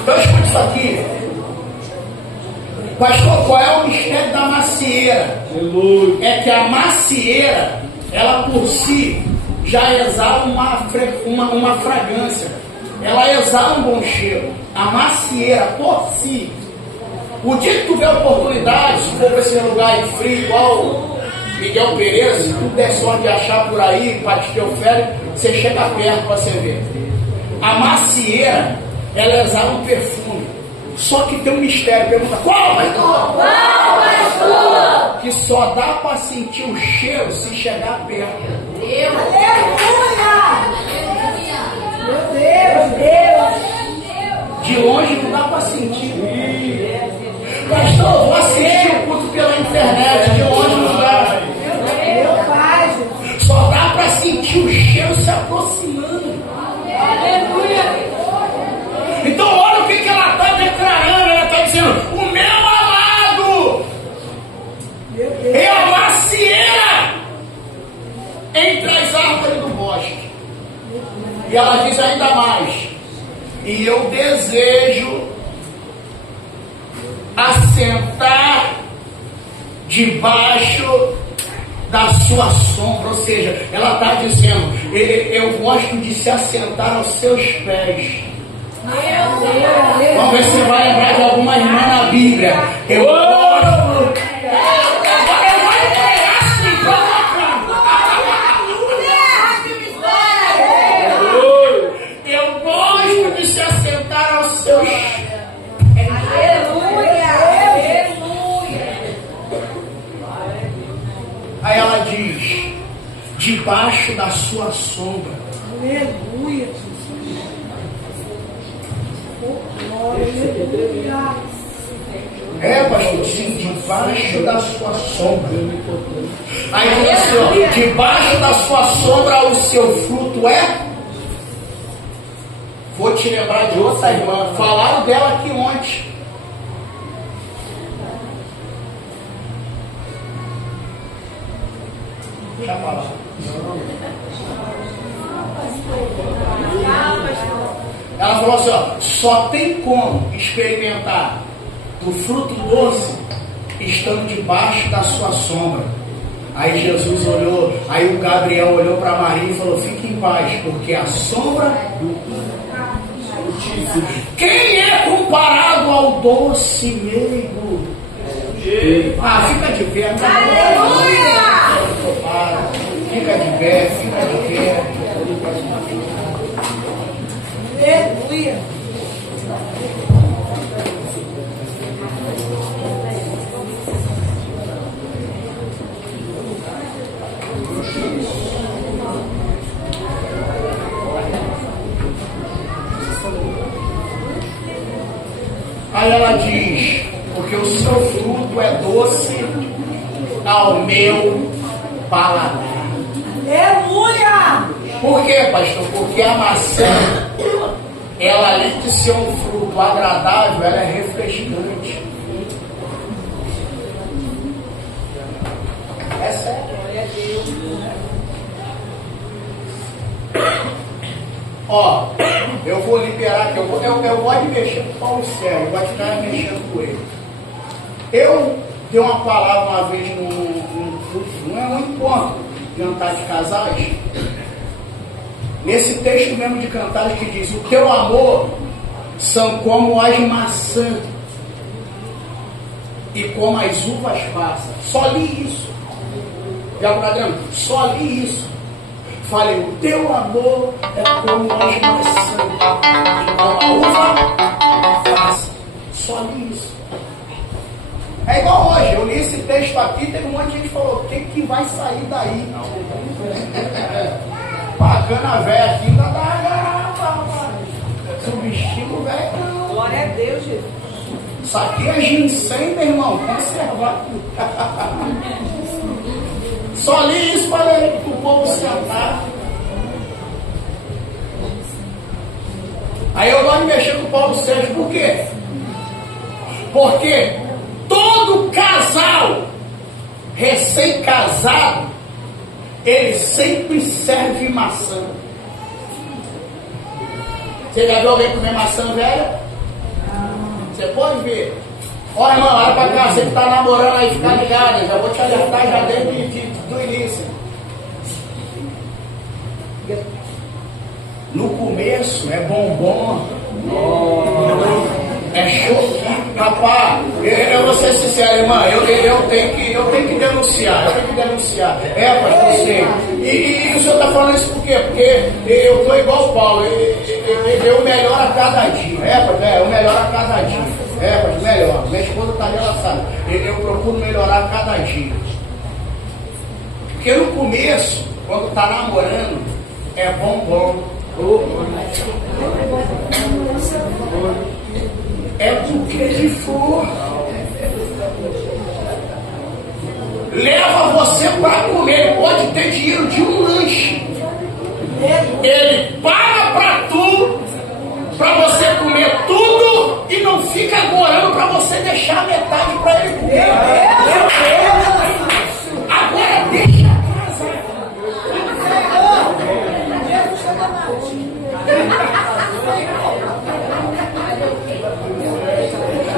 Então escute isso aqui. Pastor, qual é o mistério da macieira? É que a macieira, ela por si, já exala uma fragrância. Ela exala um bom cheiro. A macieira por si. O dia que tu vê a oportunidade, se for para esse lugar aí frio, igual Miguel Pereira, se tu der sorte de achar por aí, para te ter oferta, você chega perto para você ver. A macieira, ela exala um perfume. Só que tem um mistério. Pergunta, qual, pastor? Qual, pastor? Que só dá para sentir o cheiro se chegar perto. Meu Deus. De longe não dá para sentir. Pastor, vou assistir o culto pela internet. De longe não dá. Meu Pai. Só dá para sentir o cheiro se aproximando. Aleluia. Então olha o que ela está declarando. Ela está dizendo, o meu amado é a macieira entre as árvores do bosque. E ela diz ainda mais, e eu desejo assentar debaixo da sua sombra. Ou seja, ela está dizendo, eu gosto de se assentar aos seus pés. Vamos ver se você vai lembrar de alguma irmã na Bíblia. Eu gosto. Eu gosto de se assentar aos seus pés. Aí ela diz, debaixo da sua sombra. Aleluia. É, pastor, sim, debaixo da sua sombra. Aí diz assim, ó, debaixo da sua sombra o seu fruto é? Vou te lembrar de outra irmã. Falaram dela aqui ontem. Já falaram. Ela falou assim, ó, só tem como experimentar do fruto doce estando debaixo da sua sombra. Aí Jesus olhou, aí o Gabriel olhou para Maria e falou, fique em paz, porque a sombra quem é comparado ao doce meigo? Ah, fica de pé. Aleluia! Fica de pé, fica de pé. Aleluia! Aí ela diz, porque o seu fruto é doce ao meu paladar. Aleluia! Por quê, pastor? Porque a maçã, ela além de ser um fruto agradável, ela é refrescante. É sério. Ó, eu vou liberar aqui, eu gosto de mexer com o Paulo Sérgio, eu gosto de ficar mexendo com ele. Eu dei uma palavra uma vez num encontro de Cantar de Casais. Nesse texto mesmo de Cantares que diz, o teu amor são como as maçãs e como as uvas passas. Só li isso. Já Adriano, só li isso. Falei, o teu amor é como as maçãs e como a uva passa. Só li isso. É igual hoje, eu li esse texto aqui, teve um monte de gente que falou, o que vai sair daí? Bacana, velho, aqui ainda dá subestímulo, velho. Glória a Deus, Jesus. Isso aqui é ginseng, meu irmão, conservado. Só li isso para o povo sentar. Aí eu gosto de mexer com o Paulo Sérgio, por quê? Porque todo casal recém-casado, ele sempre serve maçã. Você já viu alguém comer maçã velha? Você pode ver. Ó, irmão, olha pra cá, você que tá namorando aí, fica ligado, já vou te alertar já desde do início. No começo é bombom, é show. Rapaz, eu vou ser sincero, irmã, eu tenho que denunciar, É, pastor, sei. E o senhor está falando isso por quê? Porque eu estou igual o Paulo, eu melhoro a cada dia. Eu melhoro a cada dia. Melhor. Minha esposa está ali, ela sabe. Eu procuro melhorar a cada dia. Porque no começo, quando está namorando, é bom. É porque que for. Leva você para comer. Pode ter dinheiro de um lanche. Ele paga para tu, para você comer tudo e não fica agorando para você deixar metade para ele comer. Agora deixa a casa.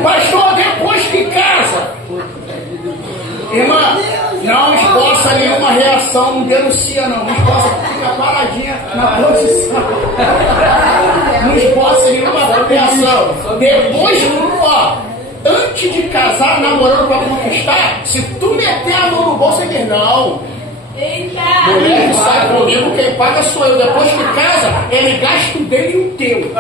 Pastor, depois de casa, irmã, não esboça nenhuma reação, não denuncia não esboça, fica paradinha na posição. Não esboça nenhuma reação. Depois, antes de casar, namorando pra conquistar, se tu meter a mão no bolso, ele diz, não. Mulher que sai comigo, quem paga sou eu. Depois que casa, ele gasta o dele e o teu.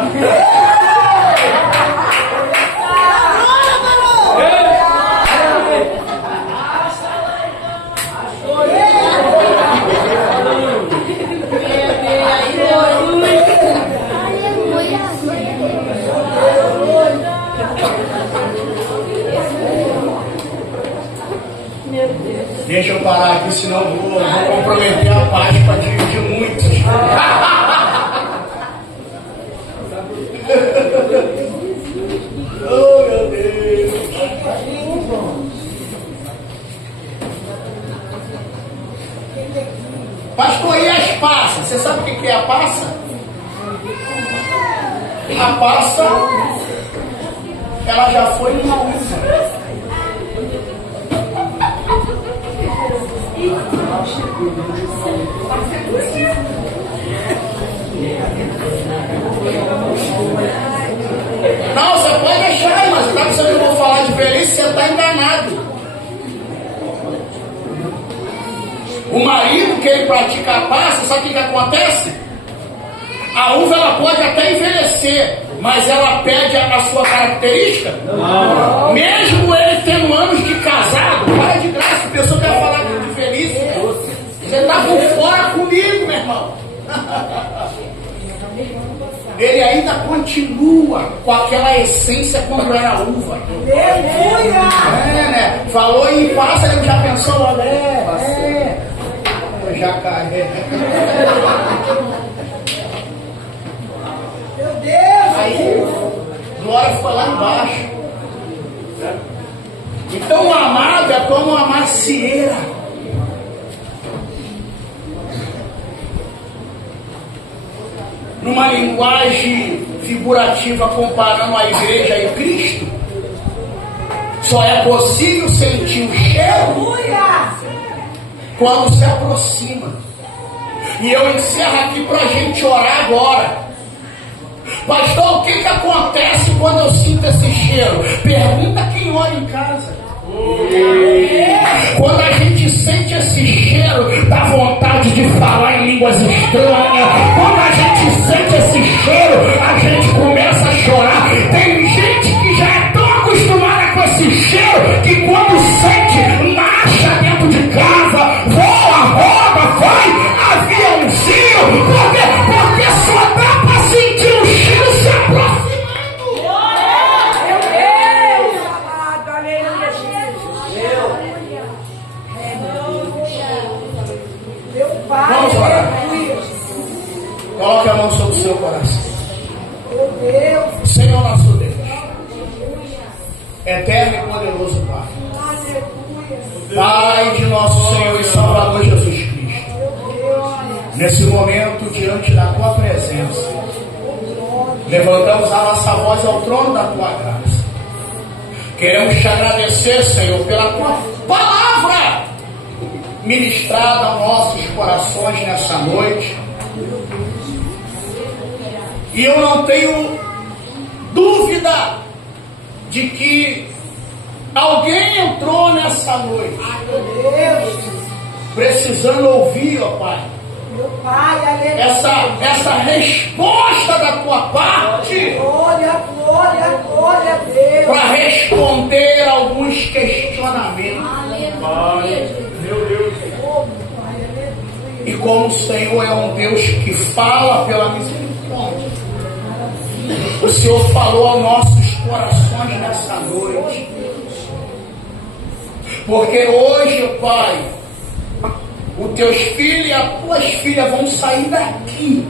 Deixa eu parar aqui, senão vou comprometer a Páscoa de muitos. Oh, meu Deus. Pastor, e as passas? Você sabe o que é a passa? A passa, ela já foi uma uva. Não, você pode deixar, mas tá pensando que eu vou falar de velhice, você está enganado. O marido que ele pratica a passa, sabe o que acontece? A uva ela pode até envelhecer, mas ela perde a sua característica? Não. Mesmo ele tendo anos de casado, para de graça, a pessoa quer falar de velhice. Você está por fora comigo, meu irmão. Ele ainda continua com aquela essência quando era uva. Né? Falou em passa, ele já pensou, jacaré. Meu Deus! Aí, Glória foi lá embaixo. Então o amado é como uma macieira. Numa linguagem figurativa comparando a igreja e Cristo, só é possível sentir o cheiro quando se aproxima. E eu encerro aqui para a gente orar agora. Pastor, o que acontece quando eu sinto esse cheiro? Pergunta quem ora em casa. Quando a gente sente esse cheiro, dá vontade de falar em línguas estranhas. Quando a gente sente esse cheiro, a gente começa a chorar. Tem gente que já é tão acostumada com esse cheiro que quando sente, marcha dentro de casa, voa, roda, vai, aviãozinho, porque só dá para sentir o cheiro se aproximando. Vamos orar. Coloque a mão sobre o seu coração. Senhor nosso Deus, eterno e poderoso Pai, Pai de nosso Senhor e Salvador Jesus Cristo, nesse momento diante da Tua presença, levantamos a nossa voz ao trono da Tua graça. Queremos te agradecer, Senhor, pela Tua palavra ministrada aos nossos corações nessa noite. E eu não tenho dúvida de que alguém entrou nessa noite precisando ouvir, ó Pai, Meu Pai, aleluia. essa resposta da tua parte Glória, glória, glória a Deus. para responder alguns questionamentos. Aleluia, Jesus. Meu Deus. Oh, meu Pai, aleluia. E como o Senhor é um Deus que fala pela misericórdia, o Senhor falou aos nossos corações nessa noite. Porque hoje, Pai, os teus filhos e as tuas filhas vão sair daqui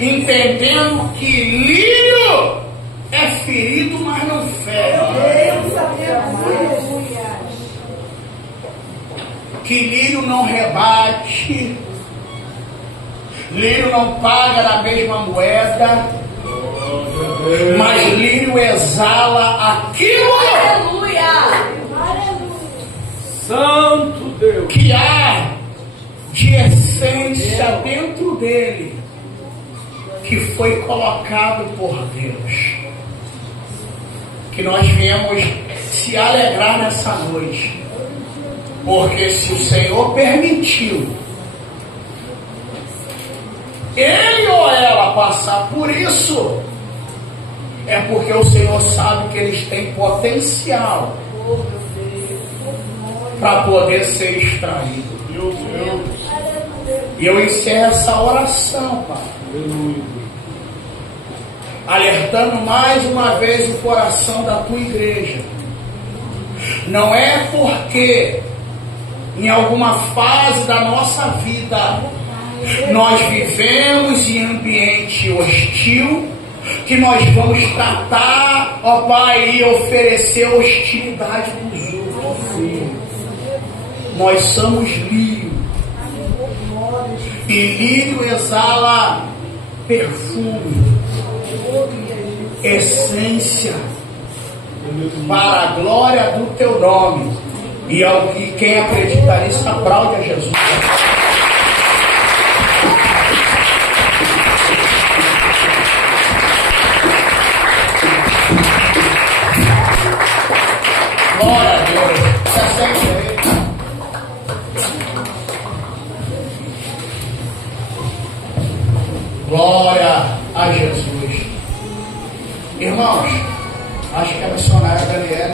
entendendo que lírio é ferido, mas não fere. Deus, aleluia. Que lírio não rebate, lírio não paga na mesma moeda, mas lírio exala aquilo Aleluia. Santo Deus. que há de essência dentro dele, que foi colocado por Deus. Que nós viemos se alegrar nessa noite, porque se o Senhor permitiu ele ou ela passar por isso, é porque o Senhor sabe que eles têm potencial para poder ser extraído. Meu Deus. E eu encerro essa oração, Pai, alertando mais uma vez o coração da tua igreja. Não é porque em alguma fase da nossa vida nós vivemos em ambiente hostil que nós vamos tratar, ó Pai, e oferecer hostilidade para os outros. Nós somos lírio, e lírio exala perfume, essência, para a glória do teu nome. E ao que quem acreditar nisso, aplaude a Jesus. Glória a Deus. Se assente aí. Glória a Jesus. Irmãos, acho que a missionária Daniela